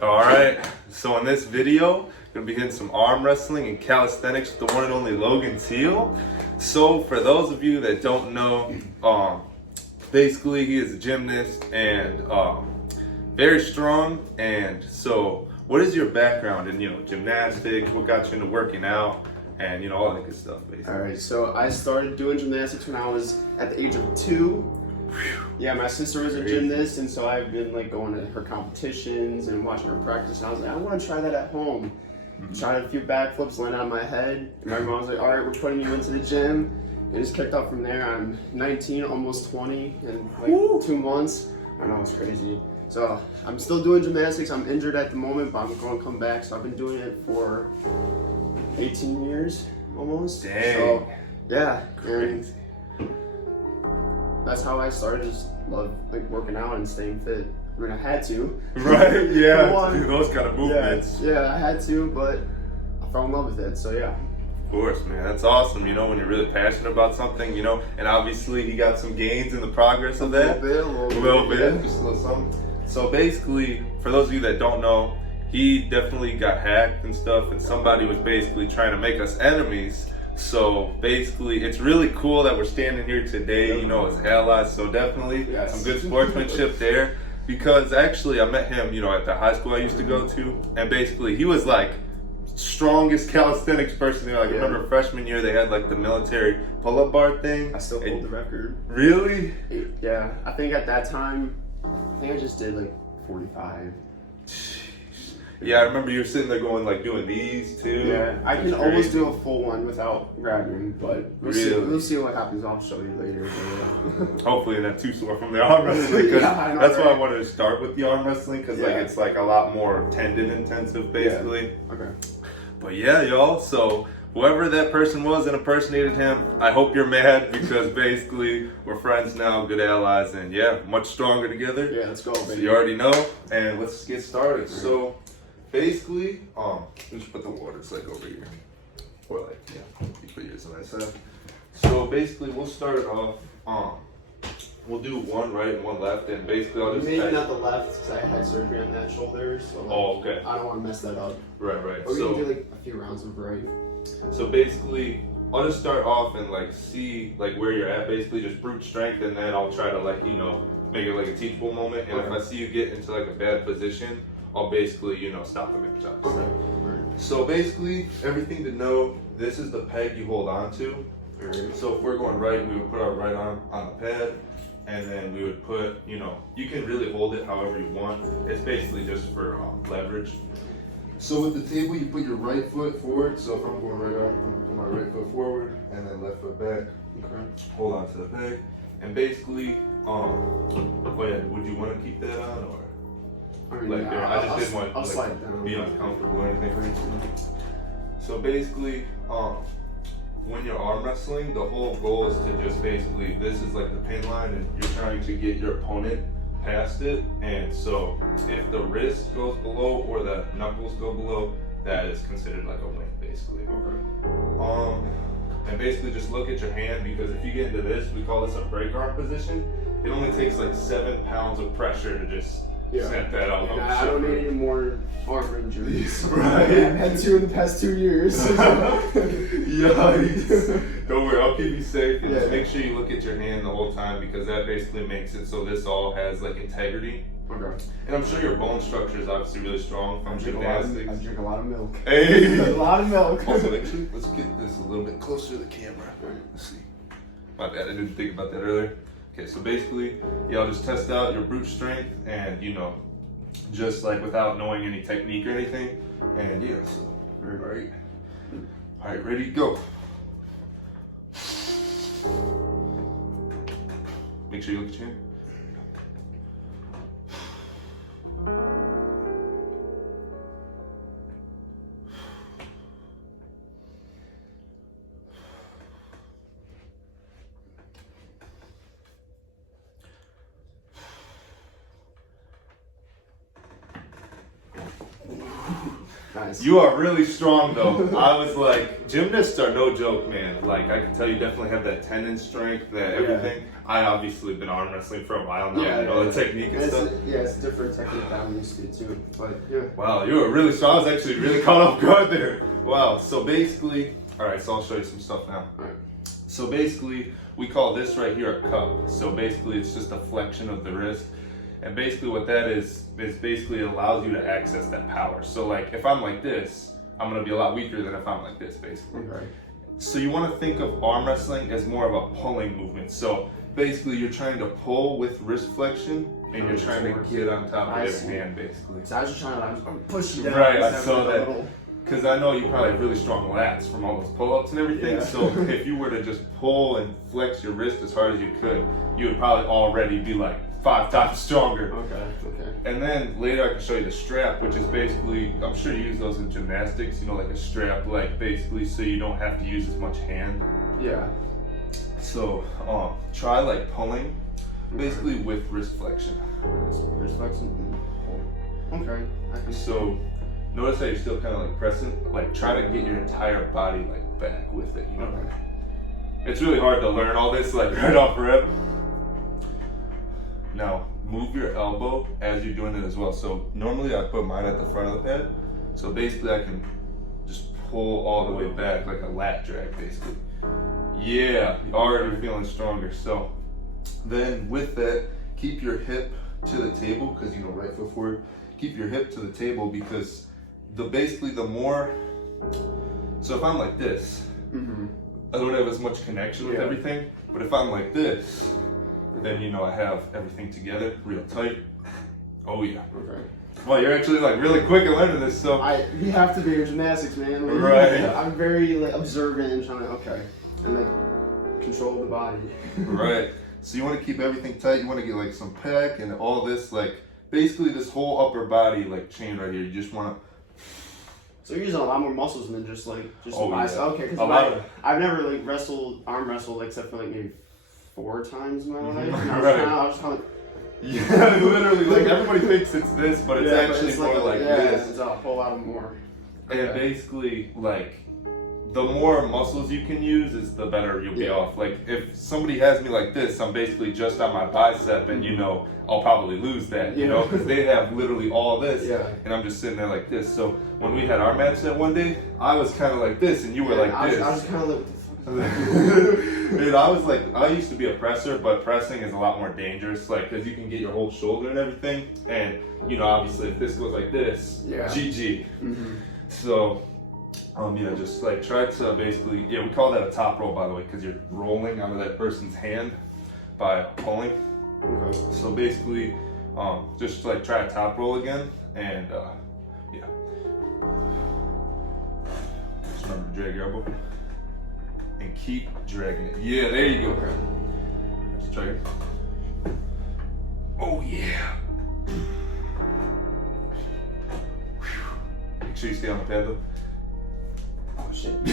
All right, so in this video, gonna be hitting some arm wrestling and calisthenics with the one and only Logan Teal. So for those of you that don't know, basically he is a gymnast and very strong. And so what is your background in, gymnastics? What got you into working out? And, all that good stuff, basically. All right, so I started doing gymnastics when I was at the age of 2. Yeah, my sister was a gymnast, and so I've been going to her competitions and watching her practice. And I was like, I want to try that at home. Tried a few backflips, landed on my head. And my mom was like, all right, we're putting you into the gym. And just kicked off from there. I'm 19, almost 20 in 2 months. I know, it's crazy. So I'm still doing gymnastics. I'm injured at the moment, but I'm going to come back. So I've been doing it for 18 years almost. Dang. So yeah, Crazy. That's how I started. Just love working out and staying fit. I mean, I had to. Right? Yeah. Do those kind of movements. Yeah, I had to, but I fell in love with it. So yeah. Of course, man. That's awesome. When you're really passionate about something, and obviously he got some gains in the progress of that. A little bit. Yeah. Just a little something. So basically, for those of you that don't know, he definitely got hacked and stuff, and somebody was basically trying to make us enemies. So basically, it's really cool that we're standing here today, as allies. So definitely some good sportsmanship there. Because actually, I met him, at the high school I used to go to, and basically he was strongest calisthenics person there. I remember freshman year they had the military pull-up bar thing. I still hold the record. Really? Yeah, I think at that time, I just did 45. Yeah, I remember you were sitting there going doing these too. Yeah, I can almost do a full one without grabbing, but we'll see what happens. I'll show you later. Hopefully not too sore from the arm wrestling, because that's why I wanted to start with the arm wrestling, because it's a lot more tendon intensive basically. Yeah. Okay. But yeah, y'all, so whoever that person was that impersonated him, I hope you're mad, because basically we're friends now, good allies, and much stronger together. Yeah, let's go, baby. So you already know, and let's get started. So basically, we should put the waters over here. Or you put yours on that side. So basically we'll start it off, we'll do one right and one left, and basically I'll just maybe not the left, because I had surgery on that shoulder, so okay. I don't want to mess that up. Right. Or we can do a few rounds of right. So basically, I'll just start off and see where you're at. Basically, just brute strength, and then I'll try to make it a teachable moment. And if I see you get into a bad position, I'll basically stop the mix up. Okay. So basically, everything to know: this is the peg you hold on to. Right. So if we're going right, we would put our right arm on the pad, and then we would put you can really hold it however you want. It's basically just for leverage. So with the table, you put your right foot forward. So if I'm going right up, I'm gonna put my right foot forward and then left foot back. Okay. Hold on to the peg. And basically, would you want to keep that on or? I mean, there? I just didn't want I'll slide it down. Be uncomfortable or anything. So basically, when you're arm wrestling, the whole goal is to just basically, this is the pin line, and you're trying to get your opponent past it. And so if the wrist goes below or the knuckles go below, that is considered a win, basically. Okay. And basically just look at your hand, because if you get into this, we call this a break arm position. It only takes 7 pounds of pressure to just snap that out. And I don't need any more arm injuries. Right. I've had 2 in the past 2 years. Yikes. Don't worry, I'll keep you safe. And just make sure you look at your hand the whole time, because that basically makes it so this all has integrity. Okay. And I'm sure your bone structure is obviously really strong from gymnastics. I drink a lot of milk. Hey! A lot of milk. Also, actually, let's get this a little bit closer to the camera. Let's see. My bad, I didn't think about that earlier. Okay, so basically, I'll just test out your brute strength, and just without knowing any technique or anything. And so all right, ready, go. Make sure you look at your hand. Nice. You are really strong though. I was like, gymnasts are no joke, man. Like I can tell you definitely have that tendon strength, that everything. I obviously been arm wrestling for a while now. Yeah, you know, the technique and stuff. Yeah, it's a different technique that I'm used to too. But yeah. Wow, you were really strong. I was actually really caught off guard there. Wow. So basically, all right. So I'll show you some stuff now. All right. So basically, we call this right here a cup. So basically, it's just a flexion of the wrist. And basically what that is basically it allows you to access that power. So like if I'm like this, I'm gonna be a lot weaker than if I'm like this, basically. Okay. So you wanna think of arm wrestling as more of a pulling movement. So basically you're trying to pull with wrist flexion and you're trying to get on top of your hand, basically. So I was just trying to push you down. Right, I saw that. Because I know you probably have really strong lats from all those pull-ups and everything. Yeah. So if you were to just pull and flex your wrist as hard as you could, you would probably already be like 5 times stronger. Okay. And then later I can show you the strap, which is basically, I'm sure you use those in gymnastics, you know, like a strap, like basically so you don't have to use as much hand. Yeah. So try like pulling, basically with wrist flexion. Wrist flexion. Okay. So notice how you're still kind of like pressing, like try to get your entire body like back with it, you know? Okay. It's really hard to learn all this like right off rip. Now, move your elbow as you're doing it as well. So normally I put mine at the front of the pad. So basically I can just pull all the way back like a lat drag basically. Yeah, you're already feeling stronger. So then with that, keep your hip to the table because you know right foot forward. Keep your hip to the table because basically the more, so if I'm like this, I don't have as much connection with everything. But if I'm like this, then you know I have everything together, real tight. Oh yeah. Okay. Well, you're actually like really quick at learning this, so. You have to be in gymnastics, man. Like, right. I'm very like observant and trying to and like control the body. Right. So you want to keep everything tight. You want to get like some pec and all this like basically this whole upper body like chain right here. You just want to. So you're using a lot more muscles than just bicep. Yeah. Okay, because I've never like arm wrestled except for like maybe 4 times in my life. I was kind of yeah, literally like everybody thinks it's this, but it's actually more like this. It's a whole lot more. And basically like the more muscles you can use is the better you'll be off. Like if somebody has me like this, I'm basically just on my bicep and you know I'll probably lose that, you know, because they have literally all this and I'm just sitting there like this. So when we had our match that one day, I was kind of like this and you were like this. I was kind of like Dude, I used to be a presser, but pressing is a lot more dangerous, like, because you can get your whole shoulder and everything, and, you know, obviously, if this goes like this, GG. So, just, like, try to basically, we call that a top roll, by the way, because you're rolling out of that person's hand by pulling. Okay. So, basically, just, like, try a top roll again, and, Just remember to drag your elbow. And keep dragging it. Yeah, there you go. Okay. Let's try it. Oh yeah. Make sure you stay on the pad though. Oh shit.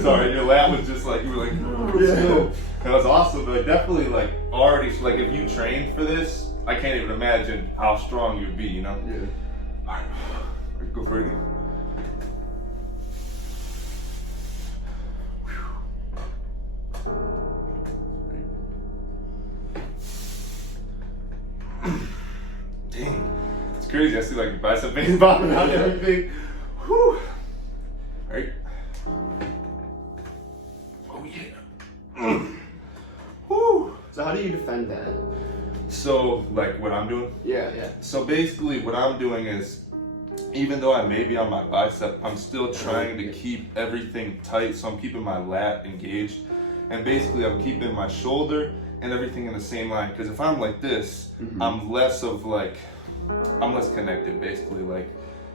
Sorry, your lat was just like you were like still. That was awesome, but definitely like already like if you trained for this, I can't even imagine how strong you'd be, you know? Yeah. Alright, go for it again. Dang, it's crazy. I see like your bicep veins popping out and everything. Whew. Alright. Oh yeah. Whew. So how do you defend that? So like what I'm doing? Yeah. So basically what I'm doing is, even though I may be on my bicep, I'm still trying to keep everything tight. So I'm keeping my lat engaged. And basically I'm keeping my shoulder and everything in the same line. Because if I'm like this, I'm less connected basically. Like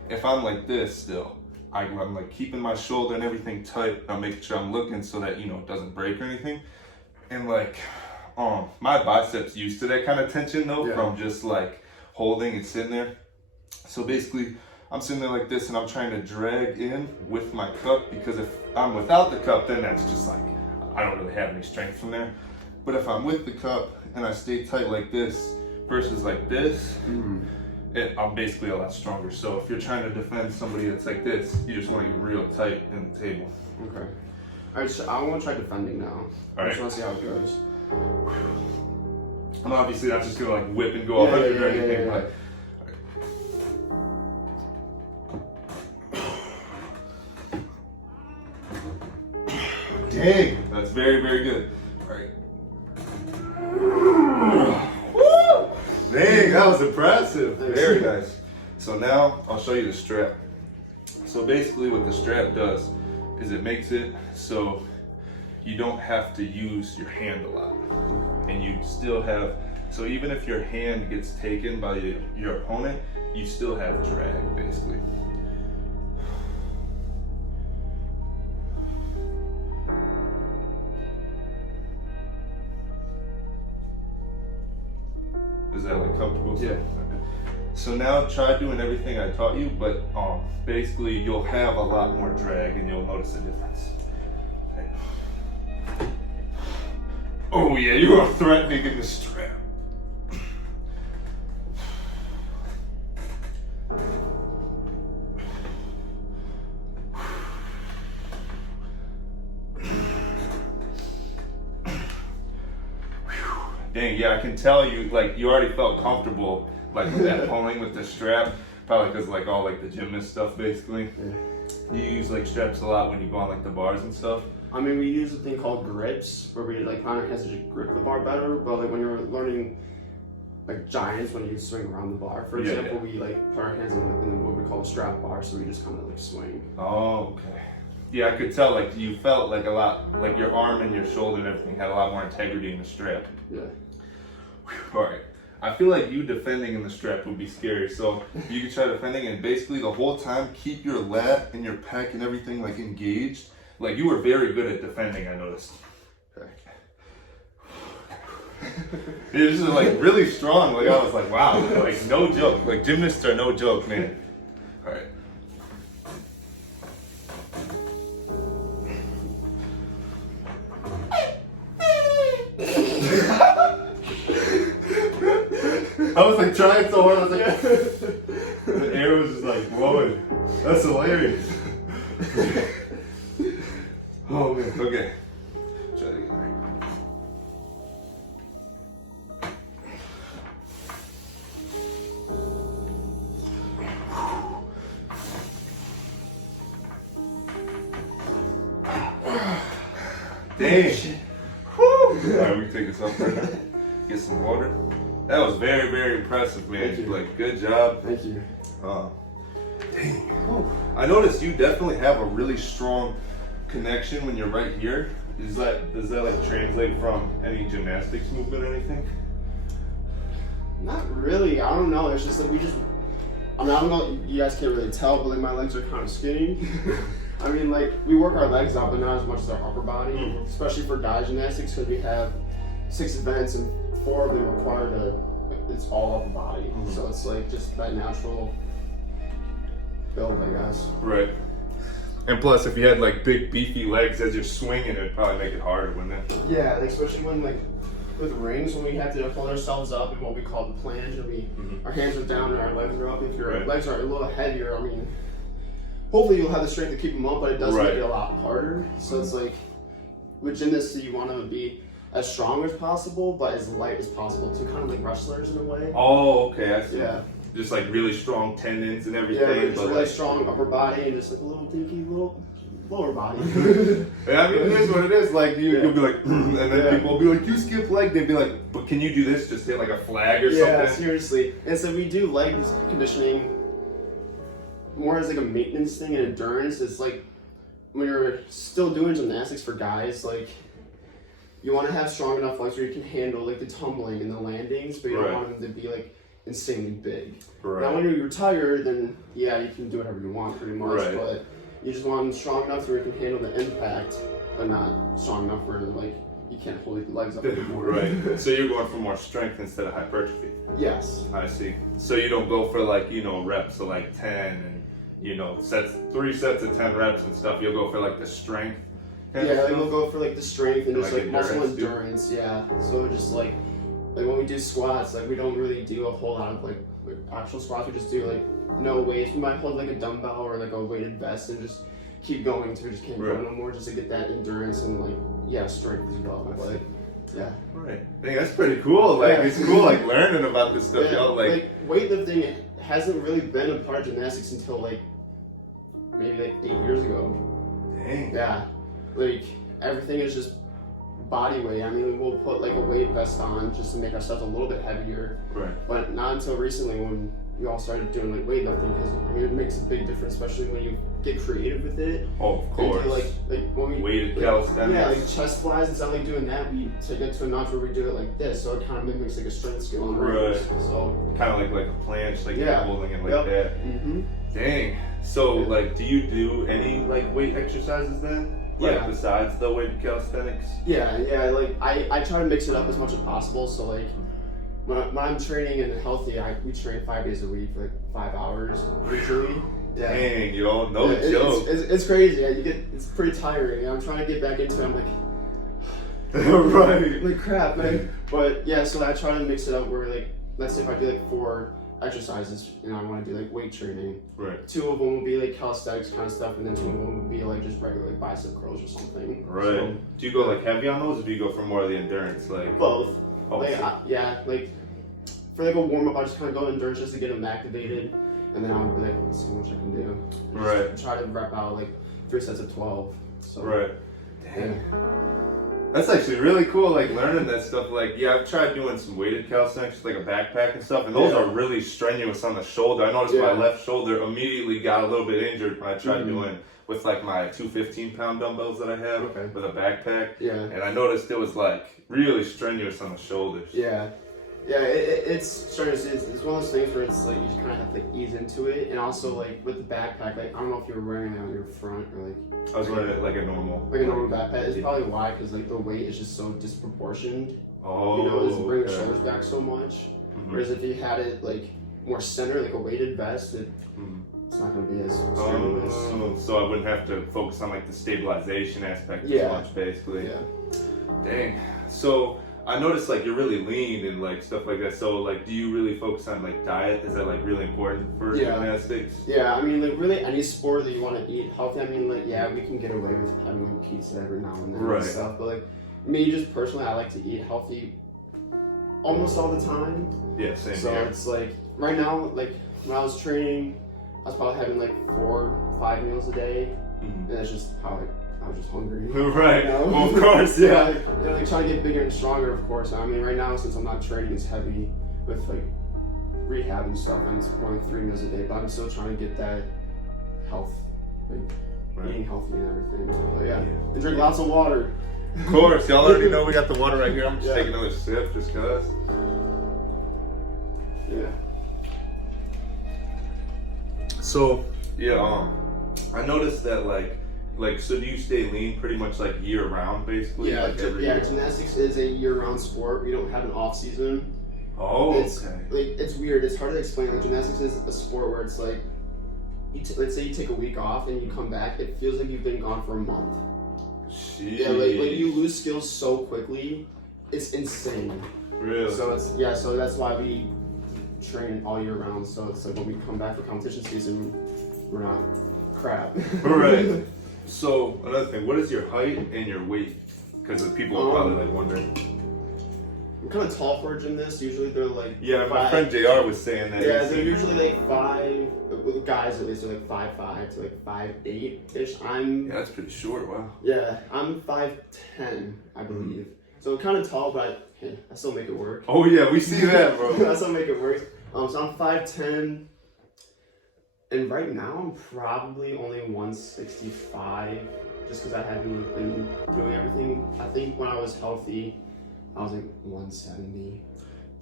if I'm like this still, I'm like keeping my shoulder and everything tight. I'm making sure I'm looking so that, you know, it doesn't break or anything. And like, my biceps used to that kind of tension though, from just like holding and sitting there. So basically I'm sitting there like this and I'm trying to drag in with my cup, because if I'm without the cup, then that's just like, I don't really have any strength from there. But if I'm with the cup and I stay tight like this versus like this, I'm basically a lot stronger. So if you're trying to defend somebody that's like this, you just want to get real tight in the table. Okay. All right, so I want to try defending now. I just want to see how it goes. I'm obviously not just gonna like whip and go 100 or anything, but. Dang, that's very, very good. All right. Woo! Dang, that was impressive. Very nice. So now I'll show you the strap. So basically what the strap does is it makes it so you don't have to use your hand a lot. And you still have, so even if your hand gets taken by your opponent, you still have drag basically. Is that like comfortable? Yeah. So now try doing everything I taught you, but basically you'll have a lot more drag and you'll notice a difference. Okay. Oh yeah, you are threatening in the strap. Dang, yeah, I can tell you, like, you already felt comfortable, like, with that pulling with the strap, probably because, like, all, like, the gymnast stuff, basically. You use, like, straps a lot when you go on, like, the bars and stuff. I mean, we use a thing called grips, where we, like, kind of has to grip the bar better, but, like, when you're learning, like, giants, when you swing around the bar, for example, we, like, put our hands in what we call a strap bar, so we just kind of, like, swing. Oh, okay. Yeah, I could tell, like, you felt, like, a lot, like, your arm and your shoulder and everything had a lot more integrity in the strap. Yeah. All right. I feel like you defending in the strap would be scary. So you can try defending and basically the whole time keep your lat and your pec and everything like engaged. Like you were very good at defending, I noticed. Okay. It was just like really strong. Like I was like, wow, like no joke. Like gymnasts are no joke, man. All right. I was like trying so hard, I was like, the air was just like blowing. That's hilarious. Oh man, okay. Try it again. Dang. Alright, we can take this up right now. Get some water. That was very, very impressive, man. Thank you. Like, good job. Thank you. Dang. Whew. I noticed you definitely have a really strong connection when you're right here. Does that like translate from any gymnastics movement or anything? Not really. I don't know. It's just like I don't know. You guys can't really tell, but like my legs are kind of skinny. I mean, like we work our legs out, but not as much as our upper body, especially for guy gymnastics because we have 6 events and 4 of them require it's all upper body. So it's like just that natural build, I guess. Right. And plus, if you had like big beefy legs as you're swinging, it'd probably make it harder, wouldn't it? Yeah, like, especially when like with rings, when we have to hold ourselves up in what we call the planche, and our hands are down and our legs are up. If your legs are a little heavier, I mean, hopefully you'll have the strength to keep them up, but it does make it a lot harder. So it's like with gymnasts, you want to be as strong as possible, but as light as possible too, kind of like wrestlers in a way. Oh, okay, I see. Yeah. Just like really strong tendons and everything. Yeah, just but a really strong upper body and just like a little dinky little lower body. Yeah, I mean, it is what it is. Like, you'll be like, and then people will be like, you skip leg. They'd be like, but can you do this? Just hit like a flag or something? Yeah, seriously. And so we do leg conditioning more as like a maintenance thing and endurance. It's like when you're still doing gymnastics for guys, like you want to have strong enough legs where you can handle like the tumbling and the landings, but you don't want them to be like insanely big. Now when you're retired, then yeah, you can do whatever you want pretty much, but you just want them strong enough where you can handle the impact, but not strong enough where like you can't hold your legs up anymore. Right. So you're going for more strength instead of hypertrophy. Yes. I see. So you don't go for like, reps of like 10 and 3 sets of 10 reps and stuff. You'll go for like the strength. Yeah, like we'll go for like the strength and just like muscle endurance. Yeah. So just like when we do squats, like we don't really do a whole lot of like like actual squats, we just do like no weights. We might hold like a dumbbell or like a weighted vest and just keep going until we just can't go no more, just to get that endurance and like strength as well. But yeah. Right. I think that's pretty cool. Like it's cool like learning about this stuff, y'all. Like weightlifting hasn't really been a part of gymnastics until like maybe like 8 years ago. Dang. Yeah. Like everything is just body weight. I mean, we'll put like a weight vest on just to make ourselves a little bit heavier. Right. But not until recently when we all started doing like weightlifting, because I mean it makes a big difference, especially when you get creative with it. Oh, of course. And do, like when we weighted calisthenics. Yeah, like chest flies. Instead of like doing that, we take it to a notch where we do it like this, so it kind of mimics like a strength skill. Right. So kind of like a planche, like you're holding it like that. Mm-hmm. Dang. So like, do you do any like weight exercises then? Like besides the weighted calisthenics? Yeah. Like I try to mix it up as much as possible. So like when I'm training and healthy, we train 5 days a week for like 5 hours usually. Yeah. Dang, yo, no joke. It's crazy. It's pretty tiring. I'm trying to get back into it. I'm like, right. Like crap, man. But yeah, so I try to mix it up where like, let's say if I do like 4 exercises and I want to do like weight training. Right. 2 of them will be like calisthenics kind of stuff, and then 2 of them would be like just regular like bicep curls or something. Right. So, do you go like heavy on those, or do you go for more of the endurance? Like both. Oh, like like for like a warm up, I just kind of go endurance just to get them activated, and then I'll be like, let's see how much I can do. Right. Just try to rep out like 3 sets of 12. So, right. Dang. That's actually really cool, like learning that stuff. Like, I've tried doing some weighted calisthenics, like a backpack and stuff, and those are really strenuous on the shoulder. I noticed my left shoulder immediately got a little bit injured when I tried doing with like my 2 15-pound dumbbells that I have with a backpack. Yeah. And I noticed it was like really strenuous on the shoulders. Yeah. Yeah, it's strenuous. It's one of those things where it's like you just kind of have to like ease into it, and also like with the backpack, like I don't know if you were wearing it on your front or like. I was wearing it like a normal. Like a normal backpack. It's probably why, because like the weight is just so disproportioned. Oh. You know, it's bringing the shoulders back so much. Whereas if you had it like more center, like a weighted vest, it's not gonna be as strenuous. Oh, so I wouldn't have to focus on like the stabilization aspect as much, basically. Yeah. Dang. So I noticed like you're really lean and like stuff like that. So like, do you really focus on like diet? Is that like really important for gymnastics? Yeah, I mean like really any sport that you want to eat healthy. I mean like we can get away with having like pizza every now and then and stuff. But like me just personally, I like to eat healthy almost all the time. Yeah, same here. So it's like right now, like when I was training, I was probably having like 4 or 5 meals a day, and that's just how I was just hungry. Right. You know? Well, of course, yeah. Like trying to get bigger and stronger, of course. I mean, right now, since I'm not training as heavy with like rehab and stuff, I'm only 3 meals a day, but I'm still trying to get that health, like eating healthy and everything. But and drink lots of water. Of course, y'all already know we got the water right here. I'm just taking another sip just cause. Yeah. So I noticed that like so do you stay lean pretty much like year round basically? Yeah, like every year? Gymnastics is a year round sport. We don't have an off season. Oh, It's weird. It's hard to explain. Like gymnastics is a sport where it's like, let's say you take a week off and you come back, it feels like you've been gone for a month. Jeez. Yeah, like you lose skills so quickly, it's insane. Really? So so that's why we train all year round. So it's like when we come back for competition season, we're not crap. Right. So another thing, what is your height and your weight? Because people are probably like wondering. I'm kind of tall for a gymnast. Usually they're like my friend JR was saying that. Yeah, they're usually like 5. With guys at least are like 5'5" to like 5'8" ish. That's pretty short. Wow. Yeah, I'm 5'10", I believe. So kind of tall, but I still make it work. Oh yeah, we see that, bro. I still make it work. So I'm 5'10", and right now I'm probably only 165, just because I haven't been doing everything. I think when I was healthy, I was like 170.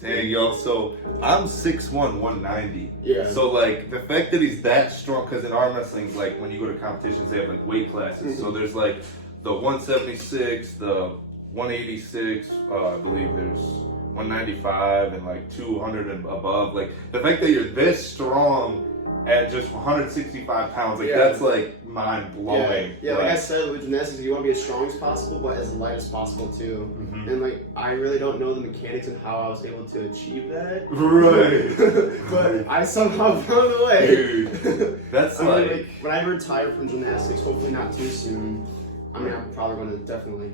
Dang, yo, so I'm 6'1", 190. Yeah. So, like, the fact that he's that strong, because in arm wrestling, like, when you go to competitions, they have, like, weight classes. So there's, like, the 176, the 186, I believe there's 195, and, like, 200 and above. Like, the fact that you're this strong at just 165 pounds. Like, Yeah. that's like mind blowing. Yeah, like I said, with gymnastics, you want to be as strong as possible, but as light as possible too. Mhm. And like, I really don't know the mechanics and how I was able to achieve that. Right. But I somehow found a way. Dude, that's I mean, like, like, when I retire from gymnastics, hopefully not too soon, I mean, I'm probably going to definitely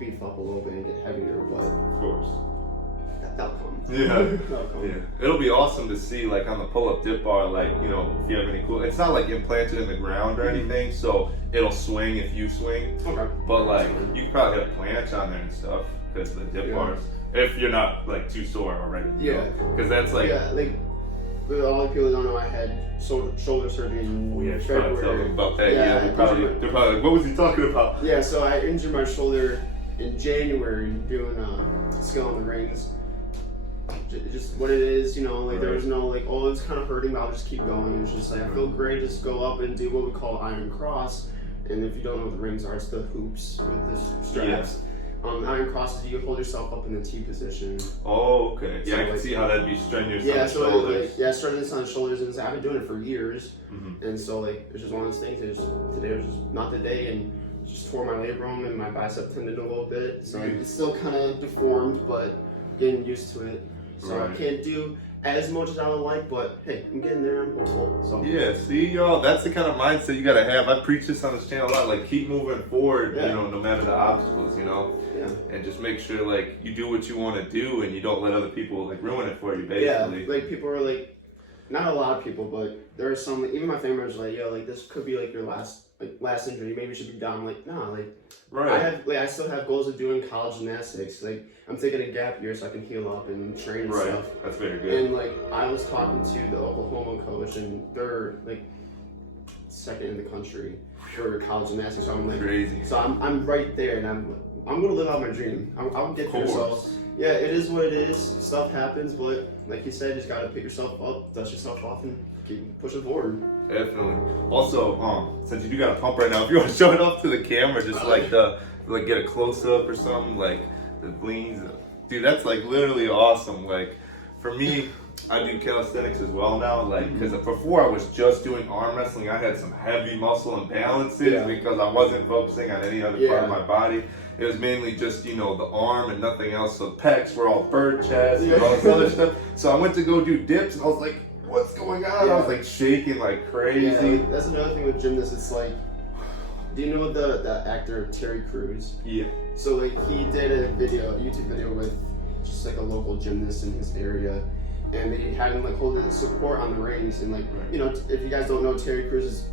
beef up a little bit and get heavier, but of course. that'll come. Yeah. That'll come. Yeah, it'll be awesome to see, like, on the pull-up dip bar, like, you know, if you have any cool. It's not like implanted in the ground or anything, so it'll swing if you swing. Okay. But like, you can probably have planche on there and stuff because the dip bars, if you're not like too sore already. Yeah. Because that's like. Yeah, like, with all the people that don't know, I had shoulder surgery in Oh yeah, try to tell them February. about that. Yeah, Yeah, they're probably like, what was he talking about? Yeah, so I injured my shoulder in January doing skill on the rings. Just what it is, you know, like there was no like, oh, it's kind of hurting, but I'll just keep going. It's just like, I feel great, just go up and do what we call iron cross. And if you don't know what the rings are, it's the hoops with the straps. Iron cross is you hold yourself up in the T position. Oh, okay. Yeah, So, I can like, see how that'd be strenuous Yeah, on the so shoulders. like, starting this on the shoulders, and I've been doing it for years. Mhm. And so like, it's just one of those things. Today was just not the day, and just tore my labrum and my bicep tendon a little bit. So like, it's still kind of deformed, but getting used to it. So I Right. can't do as much as I would like, but hey, I'm getting there. I'm hopeful. So Yeah, see, y'all, that's the kind of mindset you gotta have. I preach this on this channel a lot. Like, keep moving forward, Yeah. you know, no matter the obstacles, you know. yeah, And just make sure, like, you do what you want to do and you don't let other people, like, ruin it for you, yeah. basically. Like people are like, not a lot of people, but there are some. Even my family was like, yo, like this could be like your last injury. Maybe you should be done. I'm like, nah, like. Right. I still have goals of doing college gymnastics. Like I'm taking a gap year so I can heal up and train and Right. stuff. That's very good. And like I was talking to the Oklahoma coach, and they're like second in the country for college gymnastics. So I'm like, Crazy. so I'm right there, and I'm gonna live out my dream. I'll get there. So yeah, it is what it is. Stuff happens, but like you said, you just gotta pick yourself up, dust yourself off, and keep pushing forward. Definitely. Also, since you do got a pump right now, if you want to show it up to the camera, just like get a close up or something, like the gleans, dude, that's like literally awesome. Like for me, I do calisthenics as well now, like because before I was just doing arm wrestling, I had some heavy muscle imbalances because I wasn't focusing on any other part of my body. It was mainly just, you know, the arm and nothing else. So pecs were all bird chest and all this other stuff. So I went to go do dips and I was like, what's going on? I was like shaking like crazy. Yeah, like, that's another thing with gymnasts. It's like, do you know the actor Terry Crews? Yeah. So like he did a YouTube video with just like a local gymnast in his area, and they had him like holding the support on the rings, and like you know, if you guys don't know, Terry Crews is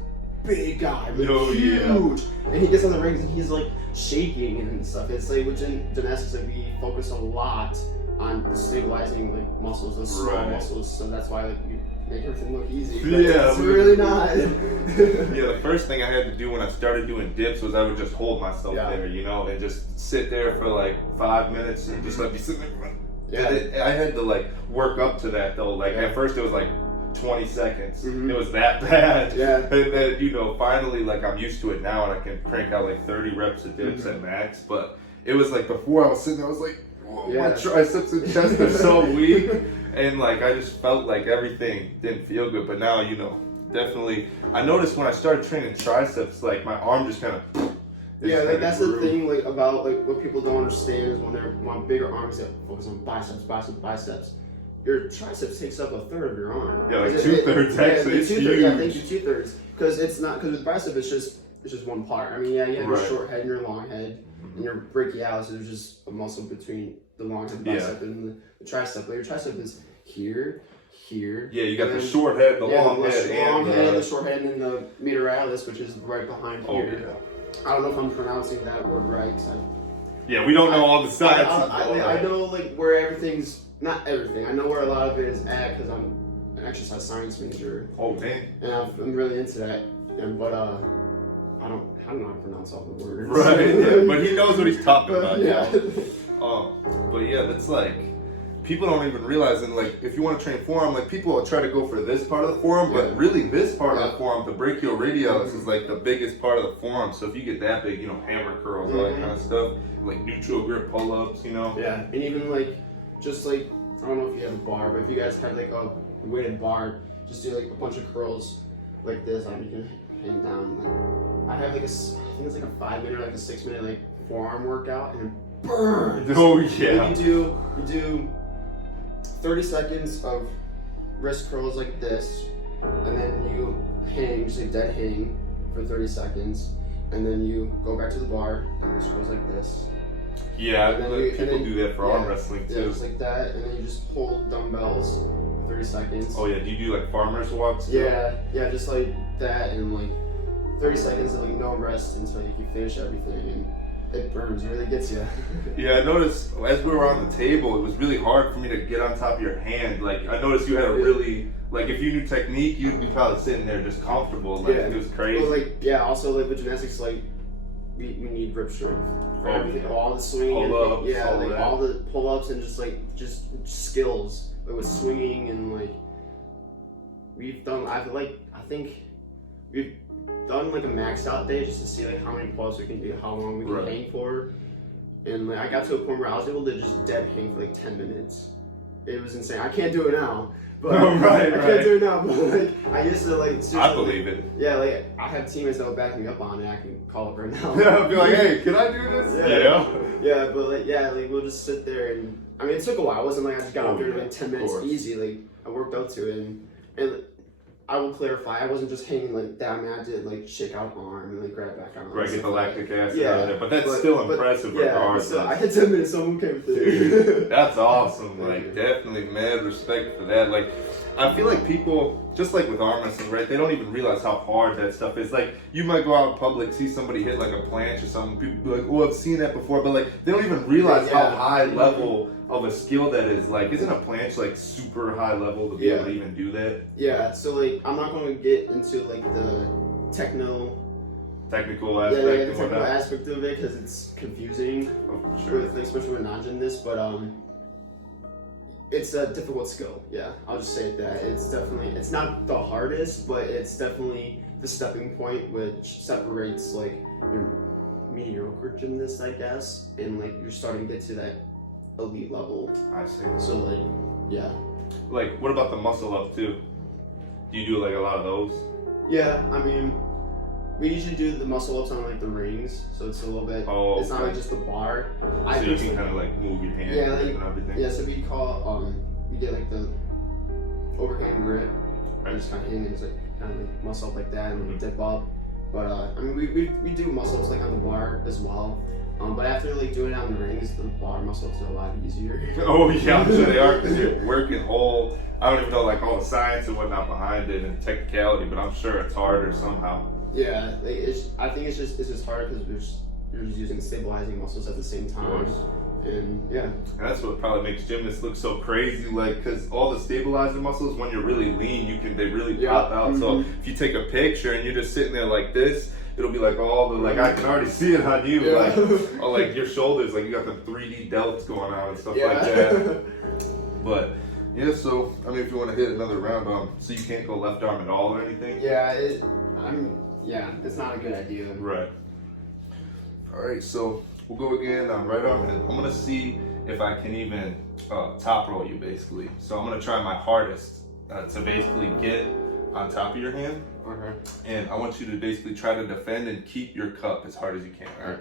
big guy, like, huge, and he gets on the rings and he's like shaking and stuff. It's like with gymnastics, like we focus a lot on the stabilizing like muscles, those small muscles, so that's why like we make everything look easy. But it's really not. Yeah, the first thing I had to do when I started doing dips was I would just hold myself there, you know, and just sit there for like 5 minutes and just let me sit there. Yeah. I had to like work up to that though. Like at first it was like 20 seconds. It was that bad. Yeah. And then, you know, finally like I'm used to it now and I can crank out like 30 reps of dips at max. But it was like before I was sitting there, I was like, my triceps and chest are so weak. And like I just felt like everything didn't feel good. But now, you know, definitely I noticed when I started training triceps, like my arm just kind of like that's the thing like about like what people don't understand is when they want bigger arms that focus on biceps, your triceps takes up a third of your arm. Yeah, like 2/3 actually. It's huge. Yeah, thank you, 2/3. Because it's not, because with bicep it's just one part. I mean, yeah, you have your short head and your long head, and your brachialis is just a muscle between the long head bicep and the tricep. But your tricep is here. Yeah, you got the short head, the long head, the short head, and then the medialis, which is right behind here. I don't know if I'm pronouncing that word right. We don't know all the science. I know like where everything's, not everything. I know where a lot of it is at because I'm an exercise science major. Oh man. And I'm really into that. But I don't how to pronounce all the words. Right. But he knows what he's talking about. Yeah. But yeah, that's like people don't even realize, and like if you want to train forearm, like people will try to go for this part of the forearm, but really this part of the forearm, the brachioradialis is like the biggest part of the forearm. So if you get that big, you know, hammer curls, all that kind of stuff, like neutral grip pull-ups, you know. Yeah, and even like just like I don't know if you have a bar, but if you guys have like a weighted bar, just do like a bunch of curls like this. You can hang down. Like, I have like I think it's like a 5 minute, like a 6 minute like forearm workout, and it burns. Oh yeah. Like you do 30 seconds of wrist curls like this, and then you hang, just like dead hang for 30 seconds, and then you go back to the bar and wrist curls like this. Yeah, and then people do that for arm wrestling too. Yeah, just like that, and then you just hold dumbbells for 30 seconds. Oh yeah, do you do like farmer's walks? Yeah, just like that, and like 30 seconds of like no rest until you can finish everything, and it burns, it really gets you. Yeah, I noticed as we were on the table, it was really hard for me to get on top of your hand. Like, I noticed you had a really, like, if you knew technique, you'd be probably sitting there just comfortable. Like, it was crazy. Well, like, yeah, also, like, with gymnastics, like, we need grip strength for everything, all the swinging, pull-ups, all the pull-ups, and just skills, like, with swinging, and, like, we've done, I think we've done like a max out day just to see like how many pull-ups we can do, how long we can hang for, and like I got to a point where I was able to just dead hang for like 10 minutes. It was insane. I can't do it now, but I can't do it now. But like I used to like. I believe it. Yeah, like I have teammates that will back me up on it. I can call it right now. Yeah, I'll be like, hey, can I do this? Yeah, but like like we'll just sit there, and I mean it took a while. It wasn't like I just got up there in like 10 minutes easy. Like I worked up to it, and I will clarify, I wasn't just hanging like that. I mean, I did like shake out arm and like grab back arm. Right, get the lactic acid out of there. But that's still impressive regardless. So I had 10 minutes, so I'm okay with it. Dude, that's awesome. Like, definitely mad respect for that. Like, I feel like people, just like with arm wrestling, right, they don't even realize how hard that stuff is. Like, you might go out in public, see somebody hit like a planche or something, people be like, oh, I've seen that before. But like, they don't even realize how high level of a skill that is. Like, isn't a planche like super high level to be able to even do that? Yeah, so like I'm not going to get into like the technical aspect of it because it's confusing, with, like, especially with non-gymnasts, but it's a difficult skill. Yeah, I'll just say that it's not the hardest, but it's definitely the stepping point which separates like your mediocre gymnast, I guess, and like you're starting to get to that elite level. I see. So like, yeah. Like, what about the muscle up too? Do you do like a lot of those? Yeah, I mean, we usually do the muscle ups on like the rings, so it's a little bit. It's not like just the bar. So you can kind of like move your hands and everything. Yeah, so we we did like the overhand grip. I just kind of hang and like kind of like muscle up like that and we dip up. But I mean, we do muscle ups like on the bar as well. But after like doing it on the rings, the bar muscle ups are a lot easier. Oh yeah, I'm sure they are because you're working whole. I don't even know like all the science and whatnot behind it and technicality, but I'm sure it's harder somehow. Yeah, like I think it's just harder because you're just using stabilizing muscles at the same time. And yeah, and that's what probably makes gymnasts look so crazy, like, because all the stabilizer muscles, when you're really lean, they really pop out. So if you take a picture and you're just sitting there like this, it'll be like all the, like, I can already see it on you, like, or like your shoulders, like you got the 3D delts going on and stuff like that. But yeah, so I mean, if you want to hit another round, so you can't go left arm at all or anything. Yeah, it's not a good idea. Right. All right, so we'll go again on right arm, and I'm gonna see if I can even top roll you, basically. So I'm gonna try my hardest to basically get on top of your hand. Okay. And I want you to basically try to defend and keep your cup as hard as you can. All right.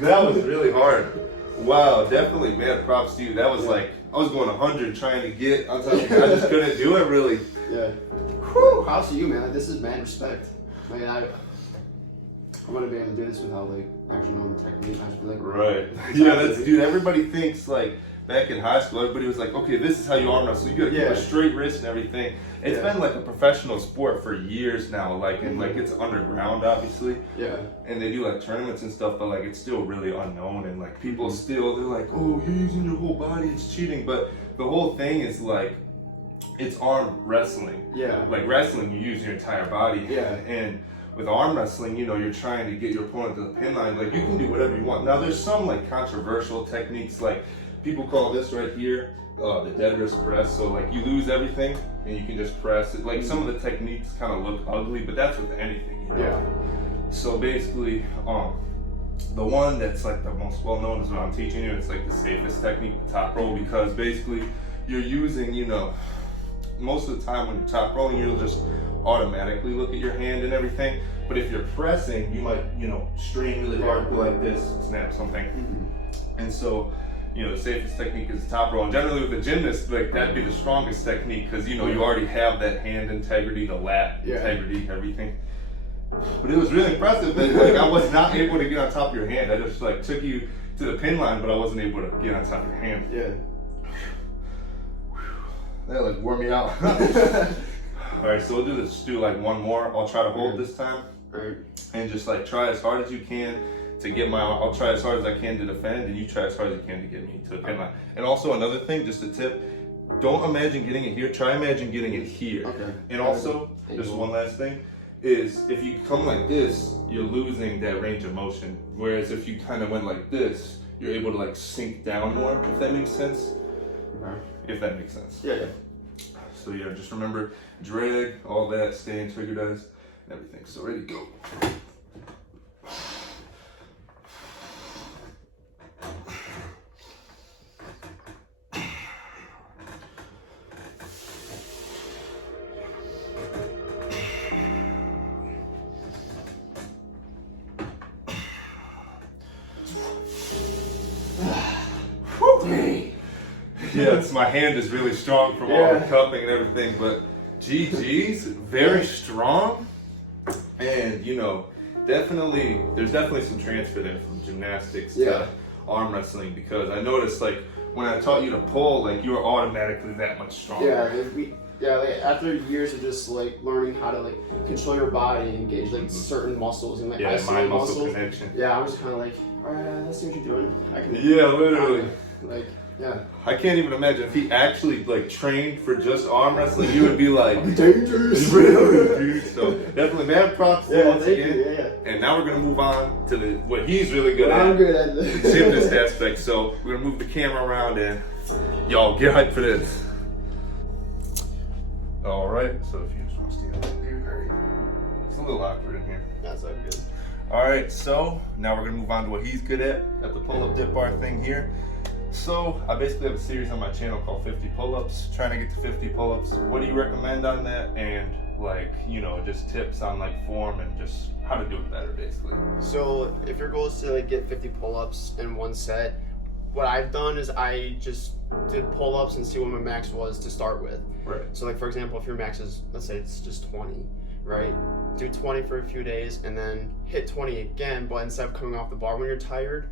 That was really hard. Wow, definitely mad props to you. That was like, I was going 100 trying to get on top of you. I just couldn't do it really. Yeah. Whew. Props to you, man. This is mad respect. Like, I wouldn't be able to do this without like actually knowing the technique. I just be like, right. Yeah, dude, everybody thinks like back in high school, everybody was like, okay, this is how you arm wrestle. You gotta keep a straight wrist and everything. It's been like a professional sport for years now, like, and like it's underground, obviously. Yeah. And they do like tournaments and stuff, but like it's still really unknown, and like people still, they're like, oh, you're using your whole body, it's cheating. But the whole thing is like, it's arm wrestling. Yeah. Like wrestling, you use your entire body. Yeah. And with arm wrestling, you know, you're trying to get your opponent to the pin line. Like, you can do whatever you want. Now, there's some like controversial techniques, like people call this right here the dead wrist press. So like you lose everything, and you can just press it. Like some of the techniques kind of look ugly, but that's with anything, you know? Yeah. So basically, the one that's like the most well known is what I'm teaching you. It's like the safest technique, the top roll, because basically you're using, you know, most of the time when you're top rolling, you'll just automatically look at your hand and everything. But if you're pressing, you might, you know, strain really hard, go like this, snap something. And so, you know, the safest technique is the top roll. And generally with the gymnast, like that'd be the strongest technique because, you know, you already have that hand integrity, the lat integrity, everything. But it was really impressive that like I was not able to get on top of your hand. I just like took you to the pin line, but I wasn't able to get on top of your hand. Yeah. That like wore me out. All right, so we'll do this. Do like one more. I'll try to hold this time. Right. And just like try as hard as you can to get my. I'll try as hard as I can to defend, and you try as hard as you can to get me to the pin line. And also another thing, just a tip: don't imagine getting it here. Try imagine getting it here. Okay. And also, just one last thing is if you come like this, you're losing that range of motion. Whereas if you kind of went like this, you're able to like sink down more. If that makes sense. Okay. If that makes sense. Yeah. So yeah, just remember drag, all that, stay in trigger dice, and everything. So ready to go. Yeah, my hand is really strong from all the cupping and everything, but GG's very strong, and you know, there's definitely some transfer there from gymnastics to arm wrestling, because I noticed like when I taught you to pull, like you were automatically that much stronger. Like after years of just like learning how to like control your body and engage like certain muscles and like mind muscle connection. Yeah, I was kind of like, all right, let's see what you're doing. Literally. Like, yeah. I can't even imagine if he actually like trained for just arm wrestling, you would be like dangerous. Really, dude. So definitely mad props once again. Yeah. And now we're gonna move on to what he's really good at. I'm good at the gymnast aspect. So we're gonna move the camera around and y'all get hyped for this. All right. So if you just want to stand up here, it's a little awkward in here. That's all good. All right. So now we're gonna move on to what he's good at. Got the pull-up dip bar thing here. So I basically have a series on my channel called 50 pull-ups, trying to get to 50 pull-ups. What do you recommend on that? And like, you know, just tips on like form and just how to do it better basically. So if your goal is to like get 50 pull-ups in one set, what I've done is I just did pull-ups and see what my max was to start with. Right. So like for example, if your max is, let's say it's just 20, right? Do 20 for a few days and then hit 20 again, but instead of coming off the bar when you're tired,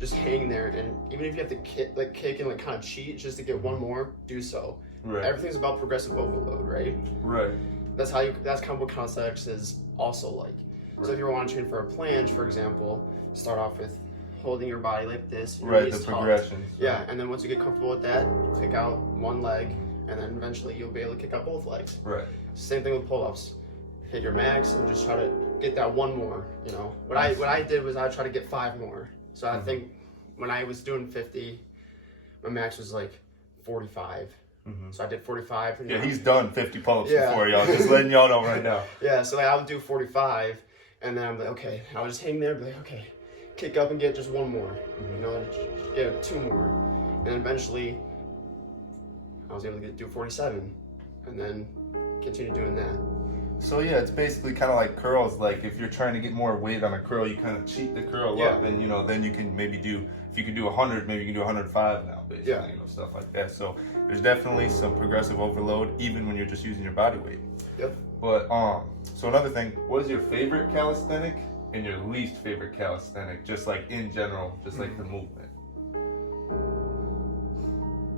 just hang there, and even if you have to kick and like kind of cheat just to get one more, do so. Right. Everything's about progressive overload, right? Right. That's kind of what calisthenics is also like. So if you want to train for a planche, for example, start off with holding your body like this. Right, the progression. Yeah, and then once you get comfortable with that, kick out one leg, and then eventually you'll be able to kick out both legs. Right. Same thing with pull-ups. Hit your max and just try to get that one more. You know, what I did was I tried to get 5 more. So I think when I was doing 50, my max was like 45. So I did 45. And he's done 50 pull-ups before, y'all. Just letting y'all know right now. Yeah, so like, I would do 45, and then I'm like, okay, I would just hang there, be like, okay, kick up and get just one more. You know, get 2 more, and eventually I was able to do 47, and then continue doing that. So yeah, it's basically kind of like curls. Like if you're trying to get more weight on a curl, you kind of cheat the curl up, and you know, then you can maybe do, if you can do 100, maybe you can do 105 now, basically, you know, stuff like that. So there's definitely some progressive overload, even when you're just using your body weight. Yep. But so another thing, what is your favorite calisthenic and your least favorite calisthenic? Just like in general, just like the movement.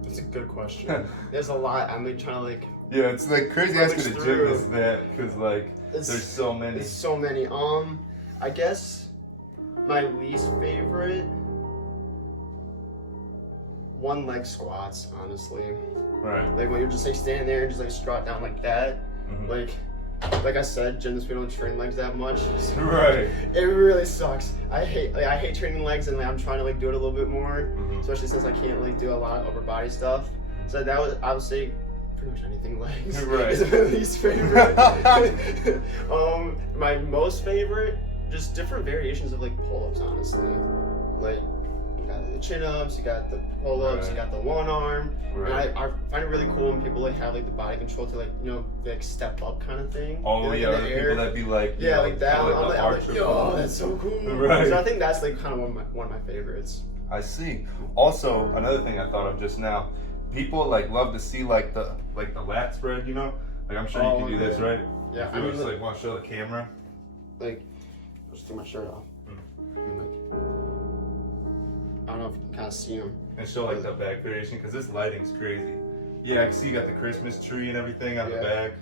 That's a good question. There's a lot. I'm like trying to like. Yeah, it's like crazy asking a gymnast that, because like there's so many. There's so many. I guess my least favorite, one leg squats, honestly. Right. Like when you're just like standing there and just like squat down like that. Like I said, gymnasts, we don't train legs that much. So right. It really sucks. I hate training legs, and like, I'm trying to like do it a little bit more, especially since I can't like do a lot of upper body stuff. So that was, I would say, pretty much anything legs. Right. Is my least favorite. My most favorite, just different variations of like pull-ups, honestly. Like you got the chin-ups, you got the pull-ups, Right. you got the one arm. Right. And I find it really cool when people like have like the body control to like, you know, like step up kind of thing. Oh like, yeah, in the the air. people that be like, you Yeah, know, like that. kinda I'm the like, archer yo, pose. that's so cool. Right. So I think that's like kind of one of my favorites. I see. Also, another thing I thought of just now, people like love to see like the lat spread, you know? Like I'm sure you can do this, right? Yeah, If you just like want to show the camera. like, I'll just take my shirt off. And, like, I don't know if you can kind of see them. And show like the back variation, because this lighting's crazy. Yeah, I can see you got the Christmas tree and everything on the back.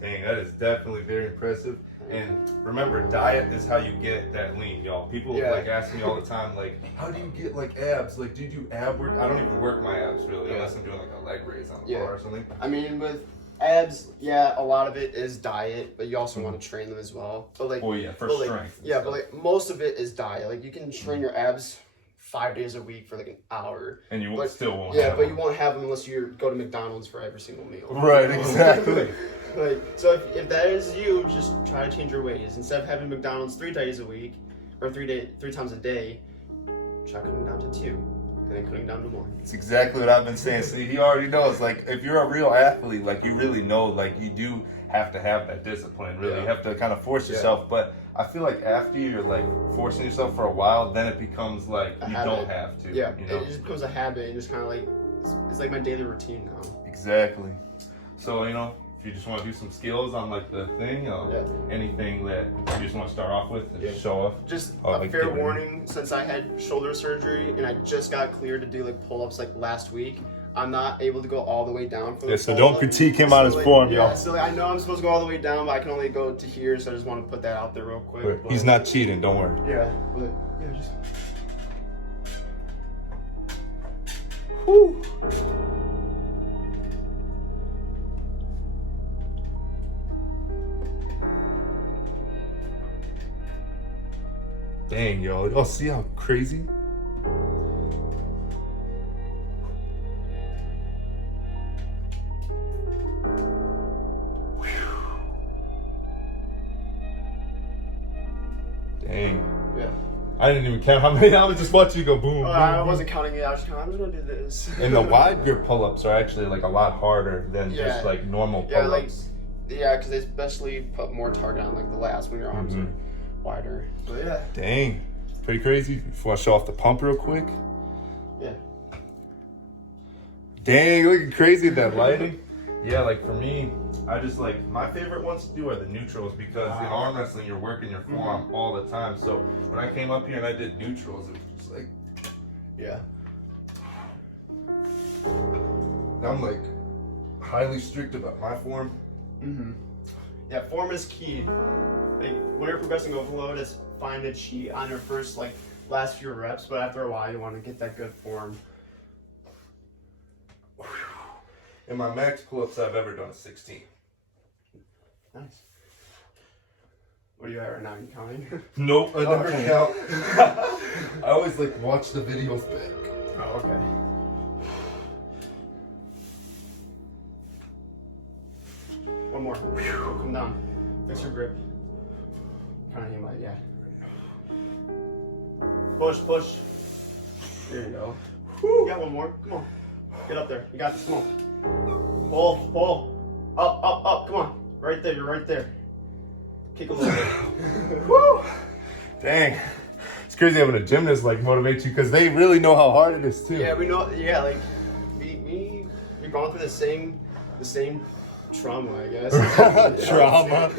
Dang, that is definitely very impressive. And remember, diet is how you get that lean, y'all. People like ask me all the time, like, how do you get like abs? Like, do you do ab work? I don't even work my abs really, unless I'm doing like a leg raise on the bar or something. I mean, with abs, a lot of it is diet, but you also want to train them as well. But like, For strength. Yeah, but like most of it is diet. Like you can train your abs 5 days a week for like an hour. And you still won't have have but them. you won't have them unless you go to McDonald's for every single meal. Right, exactly. Like, so if that is you, just try to change your ways. Instead of having McDonald's 3 days a week, or 3 times a day, try cutting down to 2, and then cutting down to 1. It's exactly what I've been saying. See, he already knows. Like, if you're a real athlete, like you really know, like you do have to have that discipline. Really, you have to kind of force yourself. But I feel like after you're like forcing yourself for a while, then it becomes like you don't have to. Yeah, you know? it just becomes a habit, and just kind of like it's like my daily routine now. Exactly. So you know, if you just want to do some skills on like the thing, anything that you just want to start off with, and show off. Just like fair warning, since I had shoulder surgery and I just got cleared to do like pull-ups like last week, I'm not able to go all the way down for the so don't critique him on his form, y'all. So like, I know I'm supposed to go all the way down, but I can only go to here, so I just want to put that out there real quick. He's not cheating, don't worry. Yeah, but just. Whew. Dang, yo. Oh, see how crazy? Dang. Yeah. I didn't even count how many. I was just watching you go boom, boom, I boom. wasn't counting it. I was just kind of, I'm just gonna do this. And the wide grip pull-ups are actually like a lot harder than just like normal pull-ups. Because they especially put more target on like the lats when your arms are wider. But yeah. Dang. Pretty crazy. If you want to show off the pump real quick. Yeah. Dang, looking crazy at that lighting. Yeah, like for me, I just like, my favorite ones to do are the neutrals, because in arm wrestling, you're working your forearm all the time. So when I came up here and I did neutrals, it was just like, Yeah. I'm like highly strict about my form. Yeah, form is key. Like when you're progressing overload, it's fine to cheat on your first like last few reps, but after a while you want to get that good form. And my max pull-ups I've ever done is 16. Nice. What are you at right now? You counting? Nope, I never count. I always like watch the videos back. Oh, okay. One more. Come down. Fix your grip. Kind of aim like, yeah. Push, push. There you go. You got one more. Come on. Get up there. You got this. Come on. Pull, pull. Up, up, up. Come on. Right there. You're right there. Kick a little bit. Woo! Dang. It's crazy having a gymnast like motivate you, because they really know how hard it is too. Yeah, we know. Yeah, like we've gone through the same trauma, I guess. Trauma.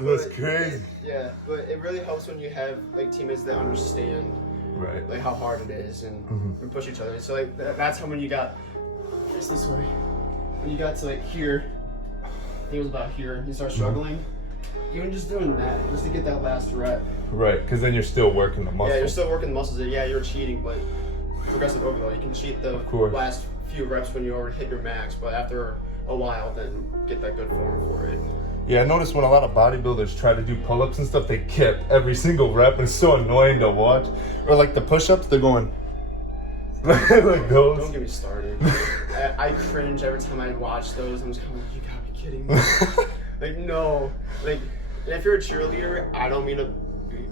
That's crazy. Yeah, but it really helps when you have like teammates that understand like how hard it is and we push each other. So like that's how when you got face this way, when you got to like here, I think it was about here, you start struggling. Even just doing that, just to get that last rep. Right, because then you're still working the muscle. Yeah, you're still working the muscles. Yeah, you're cheating, but progressive overload, you can cheat the last few reps when you already hit your max, but after a while, then get that good form for it. Yeah, I noticed when a lot of bodybuilders try to do pull-ups and stuff, they kip every single rep, and it's so annoying to watch. Or like the push-ups, they're going Like those. Don't get me started. I cringe every time I watch those. I'm just kind of like, you gotta be kidding me. Like, no. Like, and if you're a cheerleader, I don't mean to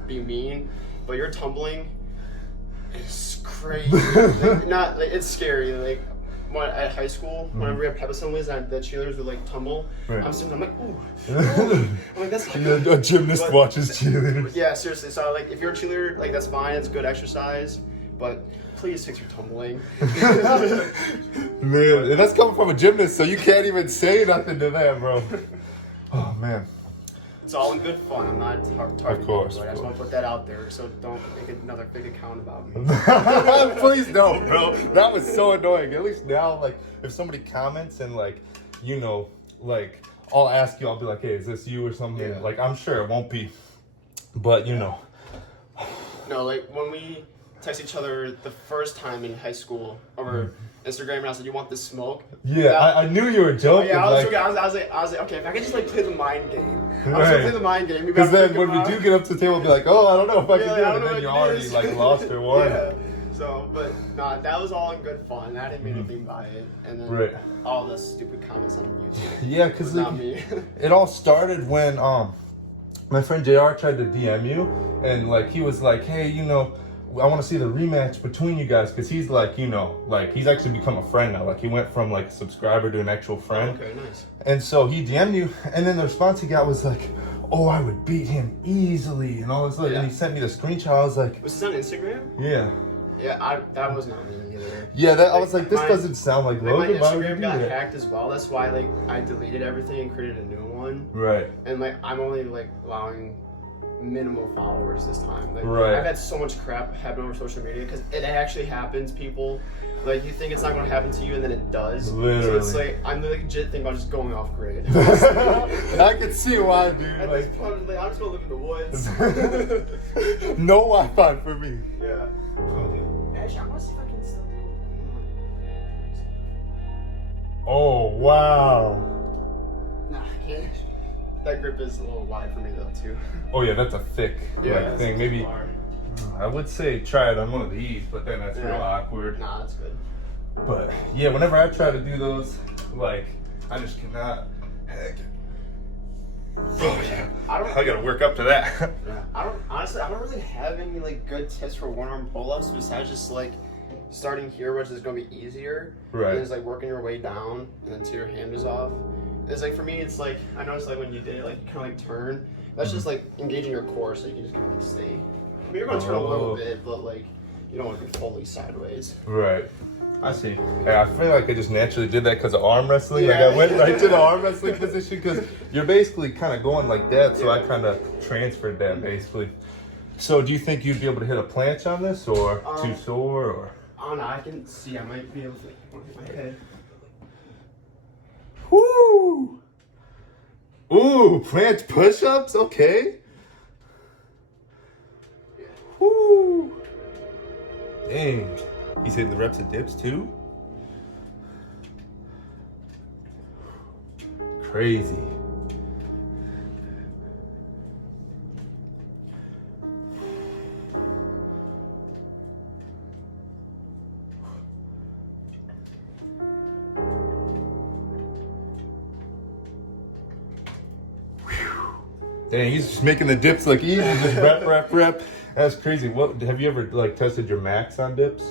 be mean, but your tumbling is crazy. Like, it's scary. Like, at high school, whenever we had pep assemblies and the cheerleaders would like tumble, right. I'm like, ooh. I'm like, that's like a gymnast watches cheerleaders. Yeah, seriously. So like, if you're a cheerleader, like that's fine. It's good exercise, but please fix your tumbling. Man, and that's coming from a gymnast, so you can't even say nothing to that, bro. Oh man. It's all in good fun. I'm not targeting Of course. I just want to put that out there, so don't make another fake account about me. Please don't, bro. That was so annoying. At least now, like, if somebody comments and like, you know, like, I'll ask you. I'll be like, hey, is this you or something? Yeah. Like, I'm sure it won't be, but you know. No, like when we text each other the first time in high school over Instagram, and I said, "You want this smoke?" Yeah, I knew you were joking. Yeah, I was like, joking. I was like, okay, if I could just like play the mind game. I was Right. gonna play the mind game. because then when we do get up to the table, we'll be like, oh, I don't know if I can do I it, don't and know then you what it already is. like lost or won. Yeah. So, but nah, that was all in good fun. I didn't mean anything by it, and then Right. all the stupid comments on YouTube. Yeah, because Not me. it all started when my friend JR tried to DM you, and like he was like, hey, you know, I want to see the rematch between you guys, because he's like, you know, like he's actually become a friend now. Like he went from like a subscriber to an actual friend. Okay, nice. And so he DM'd you, and then the response he got was like, oh, I would beat him easily, and all this. Yeah. And he sent me the screenshot. I was like, Was this on Instagram? yeah. Yeah, that was not me either. Yeah, I was like, this my- doesn't sound like Like, my Logan. Why would you Instagram do got that? hacked as well. That's why like I deleted everything and created a new one. Right. And like I'm only like allowing minimal followers this time. Like Right. I've had so much crap happen over social media because it actually happens. People like you think it's not going to happen to you and then it does. Literally. So it's like I'm legit thinking about just going off grid. I can see why, dude. At Like, this point, like, I'm just gonna live in the woods. no Wi-Fi for me. Yeah. Actually, I want to see if I can still do. Oh wow. Nah, I can't. That grip is a little wide for me though too. Oh yeah, that's a thick like, thing. Maybe Hard. I would say try it on one of these, but then that's real Yeah. awkward. Nah, that's good. But yeah, whenever I try to do those, like I just cannot. Heck. Oh yeah, I gotta work up to that. Yeah. I don't really have any like good tips for one-arm pull-ups besides just like starting here, which is gonna be easier. Right. And then just like working your way down, and then till your hand is off. It's like for me, it's like I noticed like when you did it, like you kind of like turn. That's just like engaging your core, so you can just kind of like stay. I mean, you're gonna turn a little bit, but like you don't want to be fully sideways. Right. I see. Yeah, I feel like I just naturally did that because of arm wrestling. Yeah. Like I went right to the arm wrestling position because you're basically kind of going like that. So I kind of transferred that basically. So do you think you'd be able to hit a planche on this, or too sore, or? I don't know. I can see. I might be able to hit my head. Woo! Ooh, planche push-ups. Okay. Woo! Dang. He's hitting the reps and dips too. Crazy. Dang, he's just making the dips look easy. Just rep. That's crazy. What have you ever like tested your max on dips?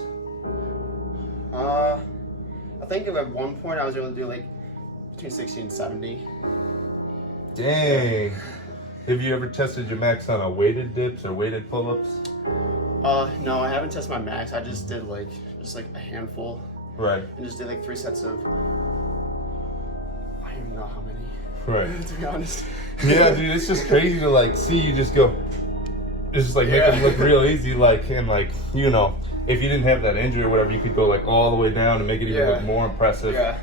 I think at one point I was able to do like between 60 and 70. Dang. Have you ever tested your max on a weighted dips or weighted pull-ups? No, I haven't tested my max. I just did like a handful. Right. And just did like 3 sets of. I don't even know how many. Right. To be honest. Yeah, dude, it's just crazy to like see you just go. It's just like make it look real easy, like, and like, you know, if you didn't have that injury or whatever, you could go like all the way down and make it even look more impressive. Yeah.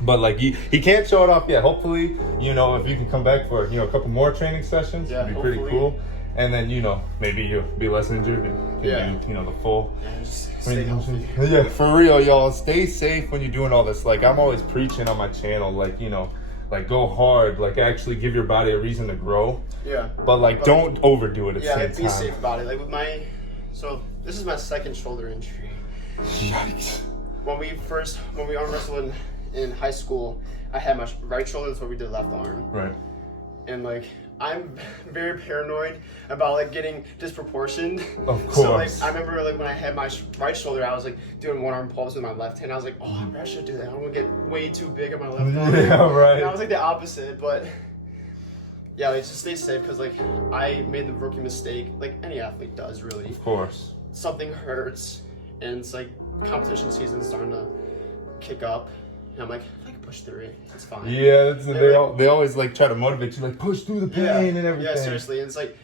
But like he can't show it off yet. Hopefully, you know, if you can come back for, you know, a couple more training sessions, it'd be pretty cool. And then, you know, maybe you'll be less injured and do, you know, the full. Yeah, just stay healthy. Yeah, for real, y'all. Stay safe when you're doing all this. Like, I'm always preaching on my channel, like, you know, like go hard, like actually give your body a reason to grow. Yeah. But like don't overdo it at the same Yeah, time. be safe about it. Like with so this is my second shoulder injury. Yikes. When we arm wrestled in high school, I had my right shoulder, that's what we did left arm. Right. And like, I'm very paranoid about like getting disproportioned. Of course. So like, I remember like when I had my right shoulder, I was like doing one arm pulls with my left hand. I was like, oh, I should do that. I don't want to get way too big on my left arm. Yeah, right. And I was like the opposite, but yeah, like just stay safe because like I made the rookie mistake, like any athlete does really. Of course. Something hurts, and it's like competition season's starting to kick up. And I'm like, I can push through it. It's fine. Yeah, they always like try to motivate you, like push through the pain and everything. Yeah, seriously. And it's like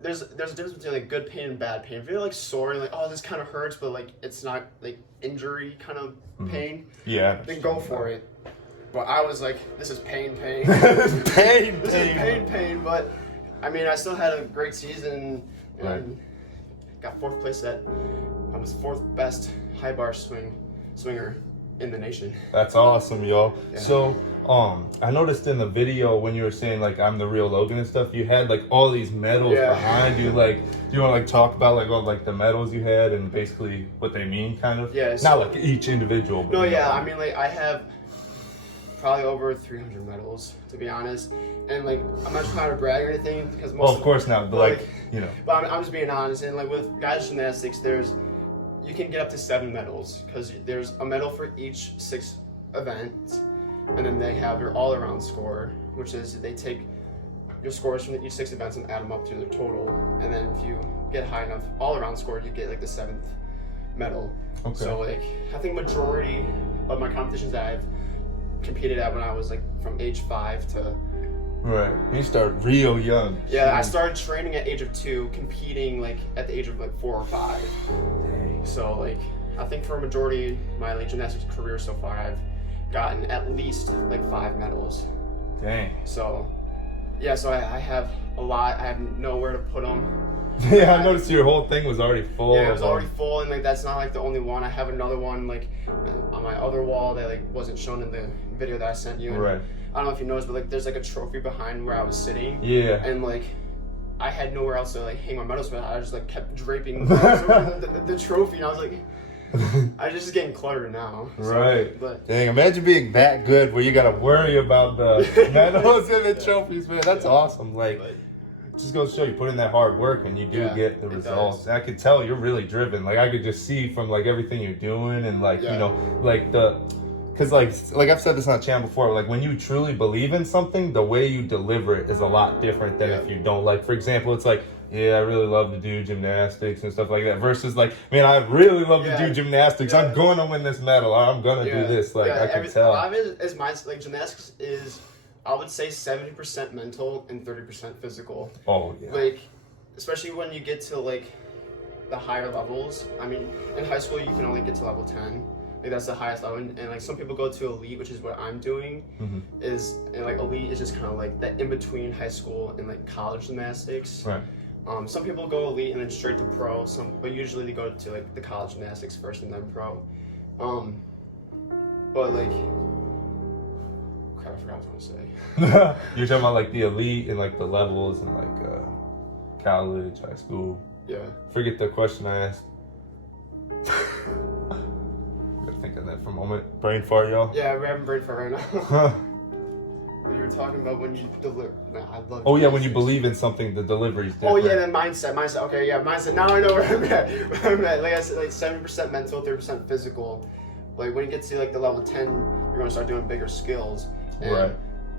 there's a difference between like good pain and bad pain. If you're like sore and like, oh, this kind of hurts, but like it's not like injury kind of pain. Yeah. Then go for it. But I was like, this is pain. This is pain. But I mean, I still had a great season and got 4th place I was 4th best high bar swinger in the nation. That's awesome, yo. Yeah. So, I noticed in the video when you were saying like I'm the real Logan and stuff, you had like all these medals behind you. Like, do you want to like talk about like all like the medals you had and basically what they mean, kind of? Yeah. Not like each individual. But no, yeah. I mean, like I have probably over 300 medals, to be honest. And like, I'm not trying to brag or anything because of course not. But like, you know. But I'm just being honest. And like with guys gymnastics, you can get up to 7 medals because there's a medal for each 6 events, and then they have your all-around score, which is they take your scores from each 6 events and add them up to the total, and then if you get high enough all-around score, you get like the 7th medal. Okay. So like, I think majority of my competitions that I've competed at when I was like from age 5 to. Right. You start real young. Yeah, I started training at age of 2, competing like at the age of like 4 or 5. Dang. So like, I think for a majority of my like gymnastics career so far, I've gotten at least like 5 medals. Dang. So, yeah, so I have a lot. I have nowhere to put them. Yeah, I noticed your whole thing was already full. Yeah, it was already full, and like that's not like the only one. I have another one like on my other wall that like wasn't shown in the video that I sent you. And right. I don't know if you noticed, but like there's like a trophy behind where I was sitting. Yeah. And like I had nowhere else to like hang my medals, but I just like kept draping the trophy, and I was like, I just getting cluttered now. So, right. But dang, imagine being that good where you gotta worry about the medals and the trophies, man. That's awesome. Like. Just goes to show you put in that hard work and you do get the results. And I could tell you're really driven. Like I could just see from like everything you're doing and like you know like because like I've said this on the channel before. Like when you truly believe in something, the way you deliver it is a lot different than if you don't. Like for example, it's like I really love to do gymnastics and stuff like that. Versus like man, I really love to do gymnastics. I'm going to win this medal. Or I'm gonna do this. Like I can tell. A lot of it is like gymnastics is. I would say 70% mental and 30% physical. Oh, yeah. Like, especially when you get to, like, the higher levels. I mean, in high school, you can only get to level 10. Like, that's the highest level. And, like, some people go to elite, which is what I'm doing. And, like, elite is just kind of, like, that in-between high school and, like, college gymnastics. Right. Some people go elite and then straight to pro. But usually they go to, like, the college gymnastics first and then pro. But, like... I forgot what I was going to say. You're talking about like the elite and like the levels and like college, high school. Yeah. Forget the question I asked. Gotta think of that for a moment. Brain fart, y'all. Yeah, we're having brain fart right now. You were talking about when you deliver. Nah, I love. Oh yeah, when you believe in something, the delivery's different. Oh yeah, then mindset. Okay, yeah, mindset. Now I know where I'm at. Like I said, like 70% mental, 30% physical. Like when you get to like the level 10, you're gonna start doing bigger skills. And right.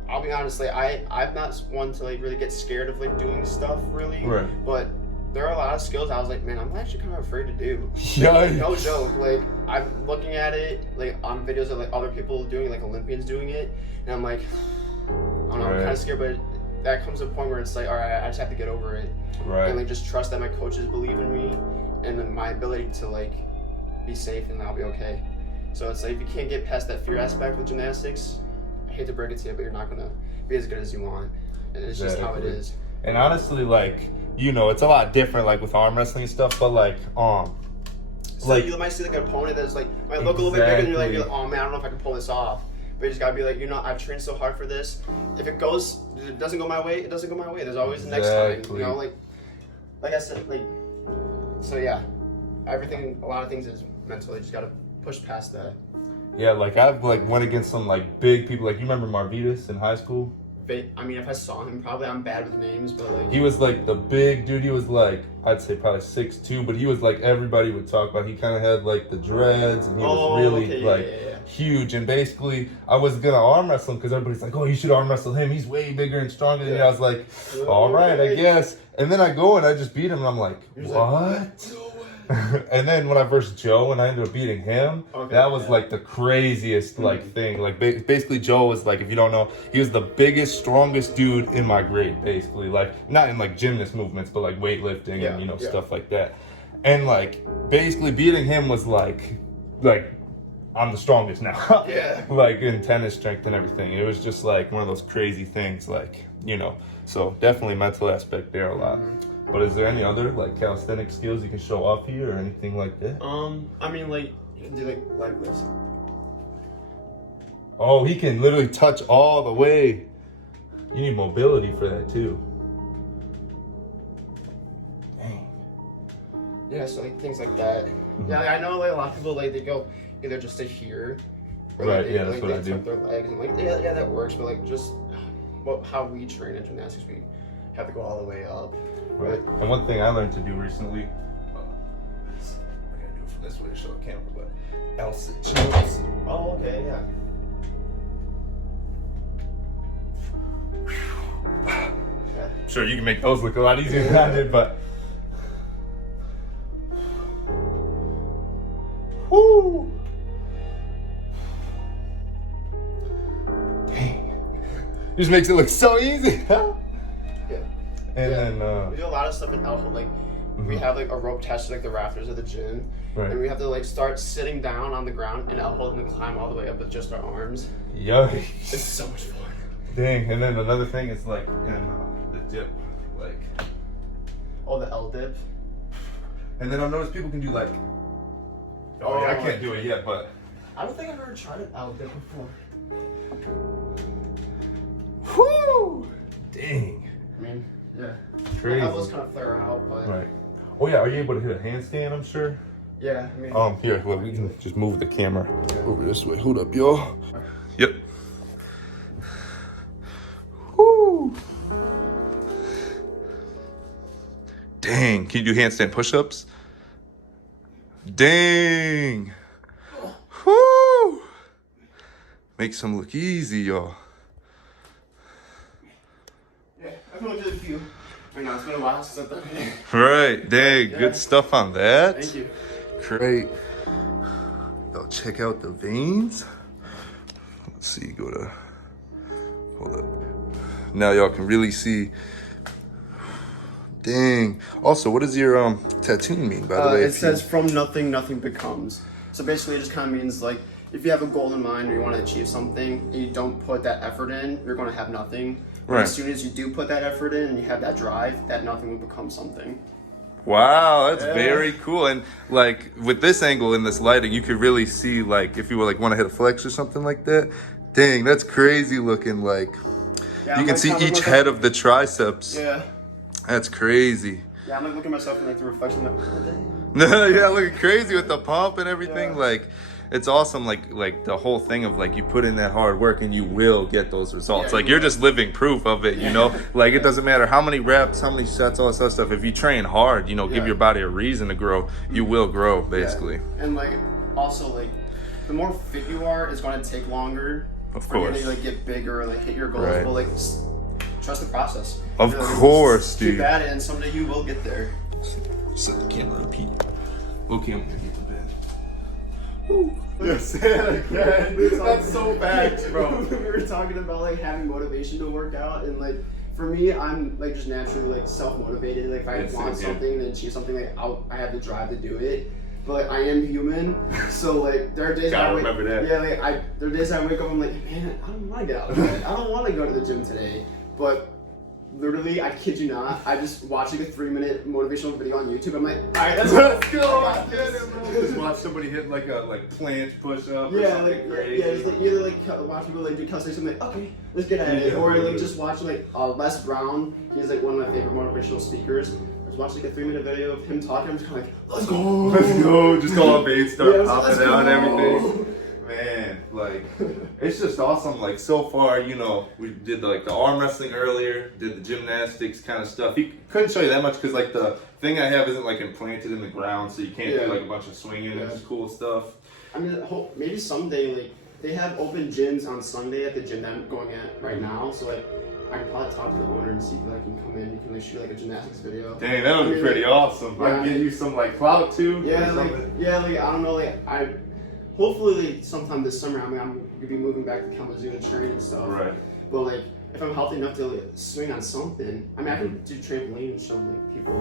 I'll be honest, like I'm not one to like really get scared of like doing stuff really. Right. But there are a lot of skills I was like, man, I'm actually kind of afraid to do. Like, no joke. Like I'm looking at it like on videos of like other people doing, like Olympians doing it, and I'm like, I don't know, I'm kind of scared, but that comes to a point where it's like, all right, I just have to get over it. Right. And like just trust that my coaches believe in me and my ability to like be safe and I'll be okay. So it's like if you can't get past that fear aspect with gymnastics, I hate to break it to you, but you're not gonna be as good as you want. And it's just how it is. And honestly, like, you know, it's a lot different like with arm wrestling and stuff, but like so like you might see like an opponent that's like might look a little bit bigger and you're like, oh man, I don't know if I can pull this off. But you just gotta be like, you know, I've trained so hard for this. If it doesn't go my way, it doesn't go my way. There's always the next time. You know, like I said, like, so yeah, a lot of things is mentally. Just gotta push past that. Yeah, like I've like went against some like big people. Like you remember Marvitas in high school? I mean, if I saw him, probably I'm bad with names, but like He was like the big dude. He was like, I'd say probably 6'2", but he was like everybody would talk about. He kind of had like the dreads, and he was really huge. And basically, I was gonna arm wrestle him because everybody's like, oh, you should arm wrestle him. He's way bigger and stronger than you. I was like, all right, I guess. And then I go and I just beat him, and I'm like, what? And then when I versed Joe and I ended up beating him, that was like the craziest like thing. Like basically Joe was like, if you don't know, he was the biggest, strongest dude in my grade, basically. Like not in like gymnast movements, but like weightlifting and you know stuff like that. And like basically beating him was like I'm the strongest now. Like in tennis strength and everything. It was just like one of those crazy things, like, you know. So definitely mental aspect there a lot. But is there any other like calisthenic skills you can show off here or anything like that? I mean, like you can do like this. Oh, he can literally touch all the way. You need mobility for that too. Dang. Yeah, so like things like that. Yeah, I know like a lot of people like they go either just to here, or right? Like, Yeah, that's like, what I they do. tuck their legs and like yeah that works, but like just how we train in gymnastics, we have to go all the way up. Right. And one thing I learned to do recently, I gotta do it from this way to show the camera, but else it shows. Oh, okay, yeah. Sure, you can make those look a lot easier than I did, but. Woo! Dang. Just makes it look so easy, huh? Yeah. And then we do a lot of stuff in elbow, like we have like a rope attached to like the rafters of the gym, and we have to like start sitting down on the ground and elbow and then climb all the way up with just our arms. Yikes. It's so much fun. Dang, and then another thing is like in the dip, like. Oh, the L dip. And then I've noticed people can do like. Oh, yeah, I can't do it yet, but. I don't think I've ever tried an L dip before. Whoo! Dang. I mean, yeah. Crazy. My elbows kind of flare out, but. Right. Oh yeah, are you able to hit a handstand? I'm sure. Yeah. I mean. Here, look, we can just move the camera over this way. Hold up, y'all. Yep. Woo! Dang, can you do handstand push-ups? Dang. Woo! Makes them look easy, y'all. Yeah, I've only did a few. I know, it's been a while since I've done it. Right, dang, good stuff on that. Thank you. Great. I'll check out the veins. Let's see, go to, hold up. Now y'all can really see. Dang. Also, what does your tattoo mean, by the way? It says from nothing, nothing becomes. So basically it just kind of means like, if you have a goal in mind or you want to achieve something and you don't put that effort in, you're going to have nothing. But as soon as you do put that effort in and you have that drive, that nothing will become something. Wow, that's very cool. And like with this angle in this lighting, you could really see like if you were like want to hit a flex or something like that. Dang, that's crazy looking. Like you can see each head of the triceps. Yeah. That's crazy. Yeah, I'm like looking at myself in like the reflection. Like, oh, yeah, looking crazy with the pump and everything. Like it's awesome. Like the whole thing of like you put in that hard work and you will get those results. Like you're just living proof of it, you know. Like it doesn't matter how many reps, how many sets, all that stuff. If you train hard, you know, give your body a reason to grow, you will grow basically. And like also like the more fit you are, it's going to take longer. Of course. For you to like get bigger and like hit your goals. But like trust the process. Of course, dude. Keep at it, and someday you will get there. Set the camera up, Pete. Okay, I'm gonna get the bed. Yes, that's so bad, bro. We were talking about like having motivation to work out, and like for me, I'm like just naturally like self-motivated. Like if I want something and achieve something, like I have the drive to do it. But like I am human, so like there are days there are days I wake up, I'm like, man, I don't want to get out of bed. I don't want to go to the gym today. But literally, I kid you not, I just watching a 3-minute motivational video on YouTube. I'm like, all right, let's go. Just watch somebody hit like a planche push up. Yeah, just like either like watch people like do calisthenics. I'm like, okay, let's get at it. Or like just watch like Les Brown. He's like one of my favorite motivational speakers. I was watching like a 3-minute video of him talking. I'm just kind of like, let's go, let's go. Just go on base, start Yeah, popping let's out and go. everything. Man, like, it's just awesome. Like, so far, you know, we did like the arm wrestling earlier, did the gymnastics kind of stuff. He couldn't show you that much because like the thing I have isn't like implanted in the ground, so you can't do like a bunch of swinging and just cool stuff. I mean, maybe someday, like, they have open gyms on Sunday at the gym that I'm going at right now, so like, I can probably talk to the owner and see if I can come in. You can like shoot like a gymnastics video. Dang, that would be pretty awesome. I can get you some like clout too. Yeah, like I don't know, like hopefully like, sometime this summer. I mean, I'm gonna be moving back to Kalamazoo to train and stuff. Right. But like, if I'm healthy enough to like, swing on something, I mean, I can do trampoline and show like people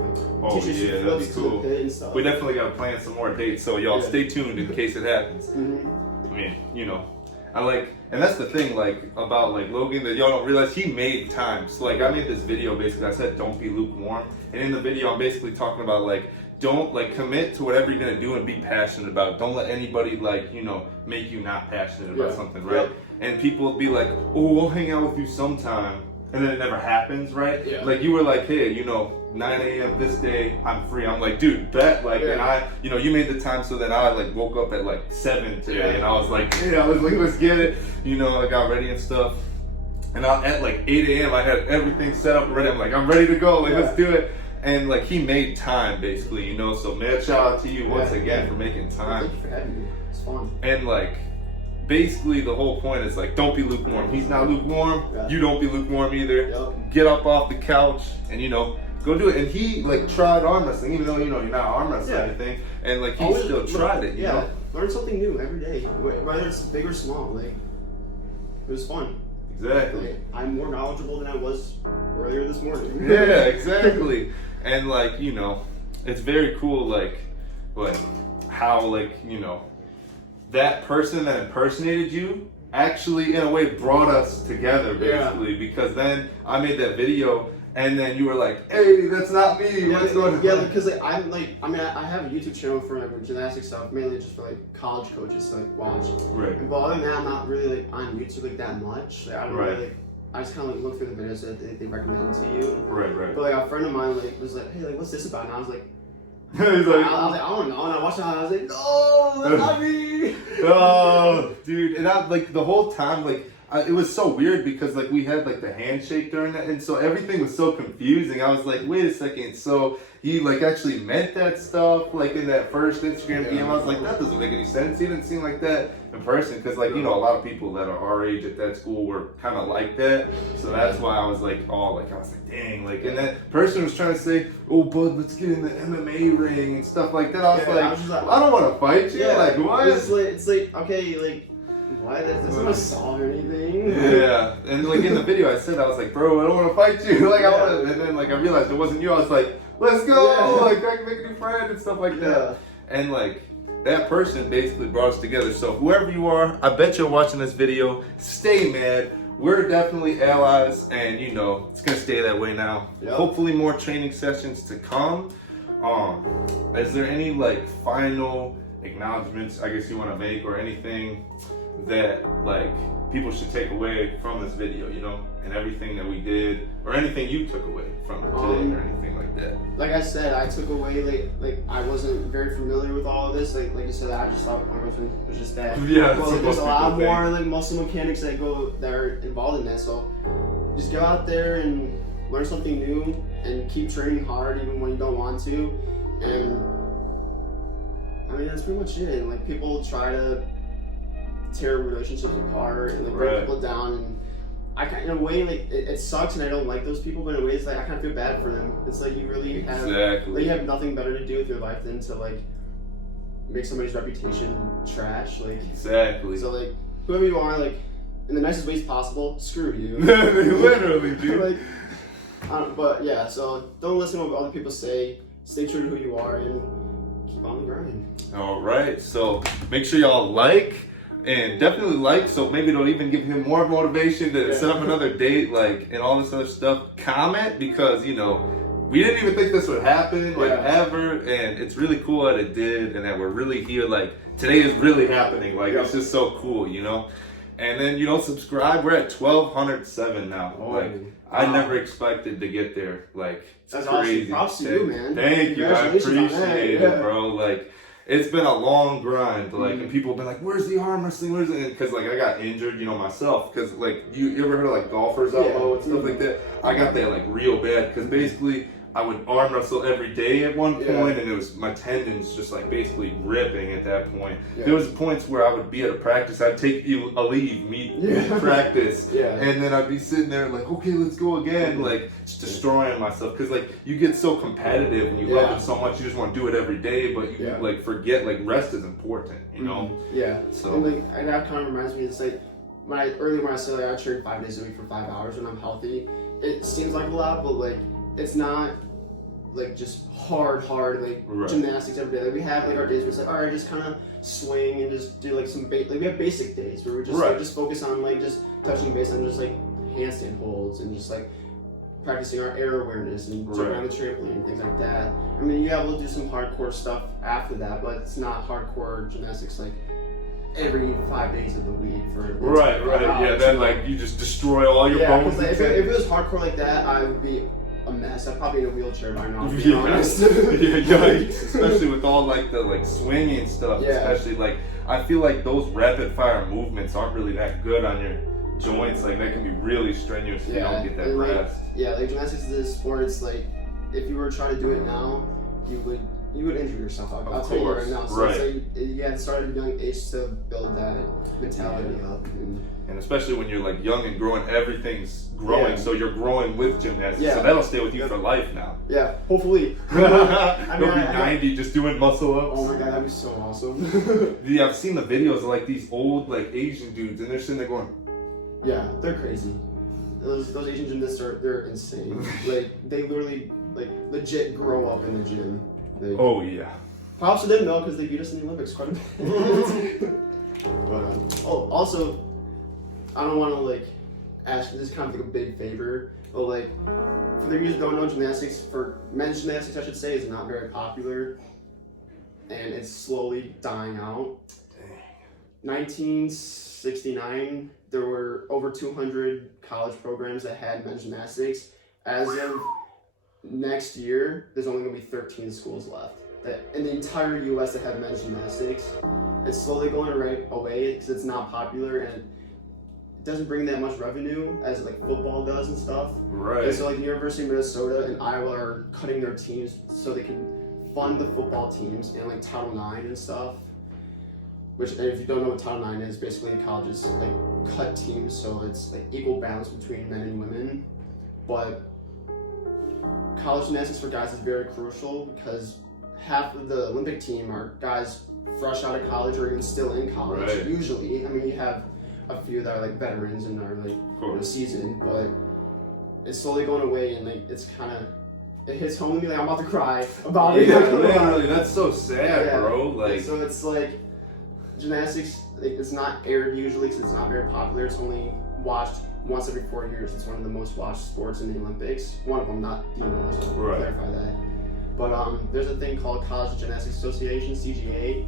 like teach you that'd be flips cool. to the pit and stuff. We definitely gotta plan some more dates, so y'all stay tuned in case it happens. Mm-hmm. I mean, you know, I like, and that's the thing, like, about, like, Logan, that y'all don't realize, he made time. So, like, I made this video, basically, I said, don't be lukewarm. And in the video, I'm basically talking about, like, don't, like, commit to whatever you're gonna do and be passionate about it. Don't let anybody, like, you know, make you not passionate about something, right? And people will be like, oh, we'll hang out with you sometime. And then it never happens, right? Yeah. Like, you were like, hey, you know, 9 a.m. this day, I'm free. I'm like, dude, bet. Like, and I, you know, you made the time so that I, like, woke up at, like, 7 today. And I was like, I was like, let's get it. You know, I got ready and stuff. And at, like, 8 a.m., I had everything set up ready. I'm like, I'm ready to go. Like, let's do it. And, like, he made time, basically, you know. So, man, shout out to you once again for making time. Thank you for having me. It's fun. And, like, basically the whole point is like, don't be lukewarm. He's not lukewarm. You don't be lukewarm either. Get up off the couch and, you know, go do it. And he like tried arm wrestling, even though, you know, you're not arm wrestling or anything. And like he still tried it, you know? Learn something new every day, whether it's big or small. Like, it was fun. Exactly. Like, I'm more knowledgeable than I was earlier this morning. Yeah, exactly. And like, you know, it's very cool, like how, like, you know, that person that impersonated you actually in a way brought us together, basically, because then I made that video and then you were like, hey, that's not me. What's going on? Yeah, because like, I have a YouTube channel for like gymnastics stuff, mainly just for like college coaches to like watch. Right. But other than that, I'm not really like on YouTube like that much. Like, I don't really like, I just kind of like look through the videos that they recommend to you. Right. But like a friend of mine like was like, hey, like what's this about? And I was like, He's like, I was like, I don't know. And I watched it and I was like, no, that's not me. Oh, dude. And I like the whole time, like, it was so weird because like we had like the handshake during that, and so everything was so confusing. I was like, wait a second, so he like actually meant that stuff like in that first Instagram DM? I was like, that doesn't make any sense. He didn't seem like that in person, because like, you know, a lot of people that are our age at that school were kind of like that, so that's why I was like, oh, like I was like, dang, like, and that person was trying to say, oh, bud, let's get in the MMA ring and stuff like that. I was like, I don't want to fight you. Like, what? It's like okay, like, what? That's not gonna solve anything. Yeah, and like in the video I said, I was like, bro, I don't want to fight you. Like, I want to, and then like I realized it wasn't you. I was like, let's go. Like, I can make a new friend and stuff like that. And like, that person basically brought us together. So whoever you are, I bet you're watching this video, stay mad. We're definitely allies, and you know, it's gonna stay that way now. Hopefully more training sessions to come. Is there any like final acknowledgements I guess you want to make, or anything that like people should take away from this video, you know, and everything that we did, or anything you took away from it today, or anything like that? Like I said, I took away like I wasn't very familiar with all of this. Like you said, I just thought arm wrestling was just that. Well, there's a lot more like muscle mechanics that are involved in that. So just go out there and learn something new, and keep training hard even when you don't want to. And I mean, that's pretty much it. And like, people try to tear relationships apart and like break people down, and I kind, in a way, like it sucks, and I don't like those people, but in a way, it's like I kind of feel bad for them. It's like you really have like, you have nothing better to do with your life than to like make somebody's reputation trash. Like, so like, whoever you are, like, in the nicest ways possible, screw you. Literally, dude. Like, but yeah, so don't listen to what other people say. Stay true to who you are and keep on the grind. All right, so make sure y'all like. And definitely like, so maybe it'll even give him more motivation to set up another date, like, and all this other stuff. Comment, because, you know, we didn't even think this would happen, like, ever, and it's really cool that it did, and that we're really here, like, today is really happening, like, it's just so cool, you know? And then, subscribe. We're at 1,207 now. I never expected to get there. That's crazy. Awesome. Props to you, man. Thank you. I appreciate it, bro. It's been a long grind. And people have been like, "Where's the arm wrestling? Where's it?" Because I got injured, myself. Because you ever heard of golfers elbow and stuff like that? I got that real bad. Because basically, I would arm wrestle every day at one point, and it was my tendons just basically ripping at that point. There was points where I would be at a practice, I'd take a leave, meet practice, and then I'd be sitting there okay, let's go again, just destroying myself, because you get so competitive and you love it so much, you just want to do it every day, but you forget rest is important, you know? Yeah. So and that kind of reminds me, it's when I said I train 5 days a week for 5 hours when I'm healthy. It seems like a lot, but it's not just hard gymnastics every day. We have our days where it's all right, just kind of swing and just do some we have basic days where we just just focus on just touching base on just handstand holds and just practicing our air awareness and jumping on the trampoline and things like that. I mean, we'll do some hardcore stuff after that, but it's not hardcore gymnastics every 5 days of the week for then you just destroy all your bones. If it was hardcore like that, I would be a mess. I'd probably be in a wheelchair by now, to be honest. Especially with all the swinging stuff. Especially I feel those rapid fire movements aren't really that good on your joints. They can be really strenuous if you don't get that rest. Gymnastics is this sport. It's if you were trying to do it now, you would injure yourself. I'll tell you right now. So you had to start at a young age to build that mentality up. And especially when you're young and growing, everything's growing, so you're growing with gymnastics. So that'll stay with you for life now. Yeah, hopefully. You'll be 90 just doing muscle ups. Oh my god, that'd be so awesome. Yeah, I've seen the videos of these old Asian dudes, and they're sitting there going, yeah, they're crazy. Those Asian gymnasts they're insane. They literally legit grow up in the gym. Oh yeah. Props to them though, because they beat us in the Olympics quite a bit. But also, I don't want to ask. This is kind of a big favor, but for the viewers who don't know, gymnastics for men's gymnastics, I should say, is not very popular, and it's slowly dying out. 1969, there were over 200 college programs that had men's gymnastics. As of next year, there's only going to be 13 schools left in the entire U.S. that have men's gymnastics. It's slowly going away because it's not popular and it doesn't bring that much revenue as football does and stuff. Right. And so the University of Minnesota and Iowa are cutting their teams so they can fund the football teams and Title IX and stuff. Which, if you don't know what Title IX is, basically colleges cut teams so it's equal balance between men and women. But college gymnastics for guys is very crucial because half of the Olympic team are guys fresh out of college or even still in college. Usually, I mean, you have a few that are veterans and are seasoned, but it's slowly going away and it's kind of it hits home to me. I'm about to cry about it. Literally, that's so sad, bro. So it's gymnastics. It's not aired usually because it's not very popular. It's only watched once every 4 years. It's one of the most watched sports in the Olympics. One of them, not the most. So clarify that. But there's a thing called College Gymnastics Association, CGA.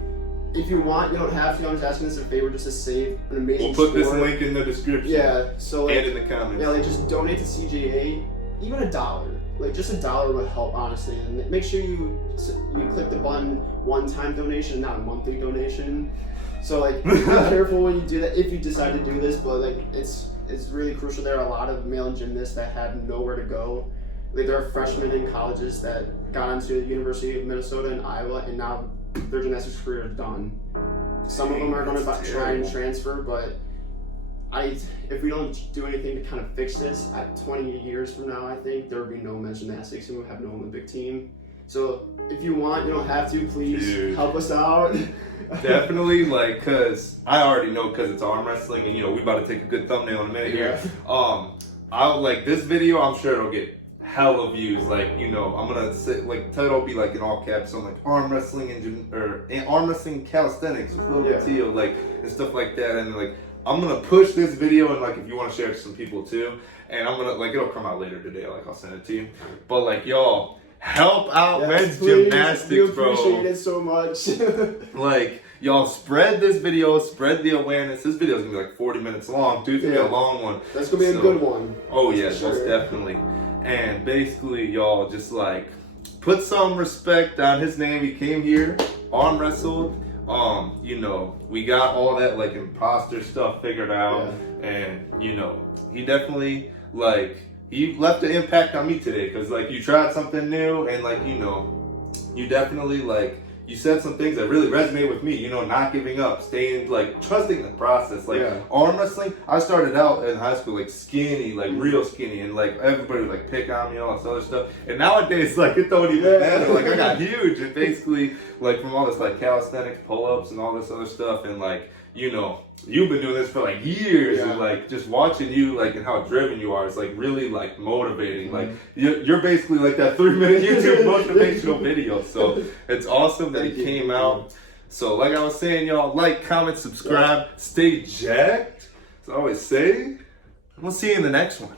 If you want, you don't have to. I'm just asking this a favor just to save an amazing sport. We'll put this link in the description. Yeah, so and in the comments. Yeah, just donate to CGA. Even $1. Just $1 would help, honestly. And make sure you click the button one-time donation, not a monthly donation. So be careful when you do that if you decide to do this. But it's really crucial. There are a lot of male gymnasts that have nowhere to go. There are freshmen in colleges that got into the University of Minnesota and Iowa, and now their gymnastics career is done. Some of them are going to try and transfer, but if we don't do anything to kind of fix this, at 20 years from now, I think there will be no men's gymnastics and we'll have no Olympic team. So if you want, you don't have to, please help us out. Definitely, because I already know because it's arm wrestling and we about to take a good thumbnail in a minute here. I'll this video, I'm sure it'll get hella views. I'm gonna say title will be in all caps. So arm wrestling and arm wrestling calisthenics with Logan Teal, and stuff like that. And I'm gonna push this video and if you want to share it to some people too. And I'm gonna it'll come out later today. I'll send it to you. But y'all, help out Yes, men's please. gymnastics, We bro. appreciate it so much. Like, y'all spread this video, spread the awareness. This video is gonna be like 40 minutes long, dude. It's gonna be a long one. That's gonna be a good one. Oh yeah, sure. most definitely. And basically, y'all just like put some respect on his name. He came here, arm wrestled. You know, we got all that like imposter stuff figured out, and you know, he definitely like he left an impact on me today because like you tried something new, and like you know, you definitely like you said some things that really resonate with me. You know, not giving up, staying like trusting the process. Like arm wrestling, I started out in high school like skinny, like real skinny, and like everybody would like pick on me and all this other stuff. And nowadays, like it don't even matter. Like I got huge, and basically like from all this like calisthenics, pull-ups, and all this other stuff, and like you know, you've been doing this for like years, and like just watching you like and how driven you are is like really like motivating. Like you're basically like that 3-minute YouTube motivational video. So it's awesome that he came out. So like I was saying, y'all, like, comment, subscribe, stay jacked. As I always say, we'll see you in the next one.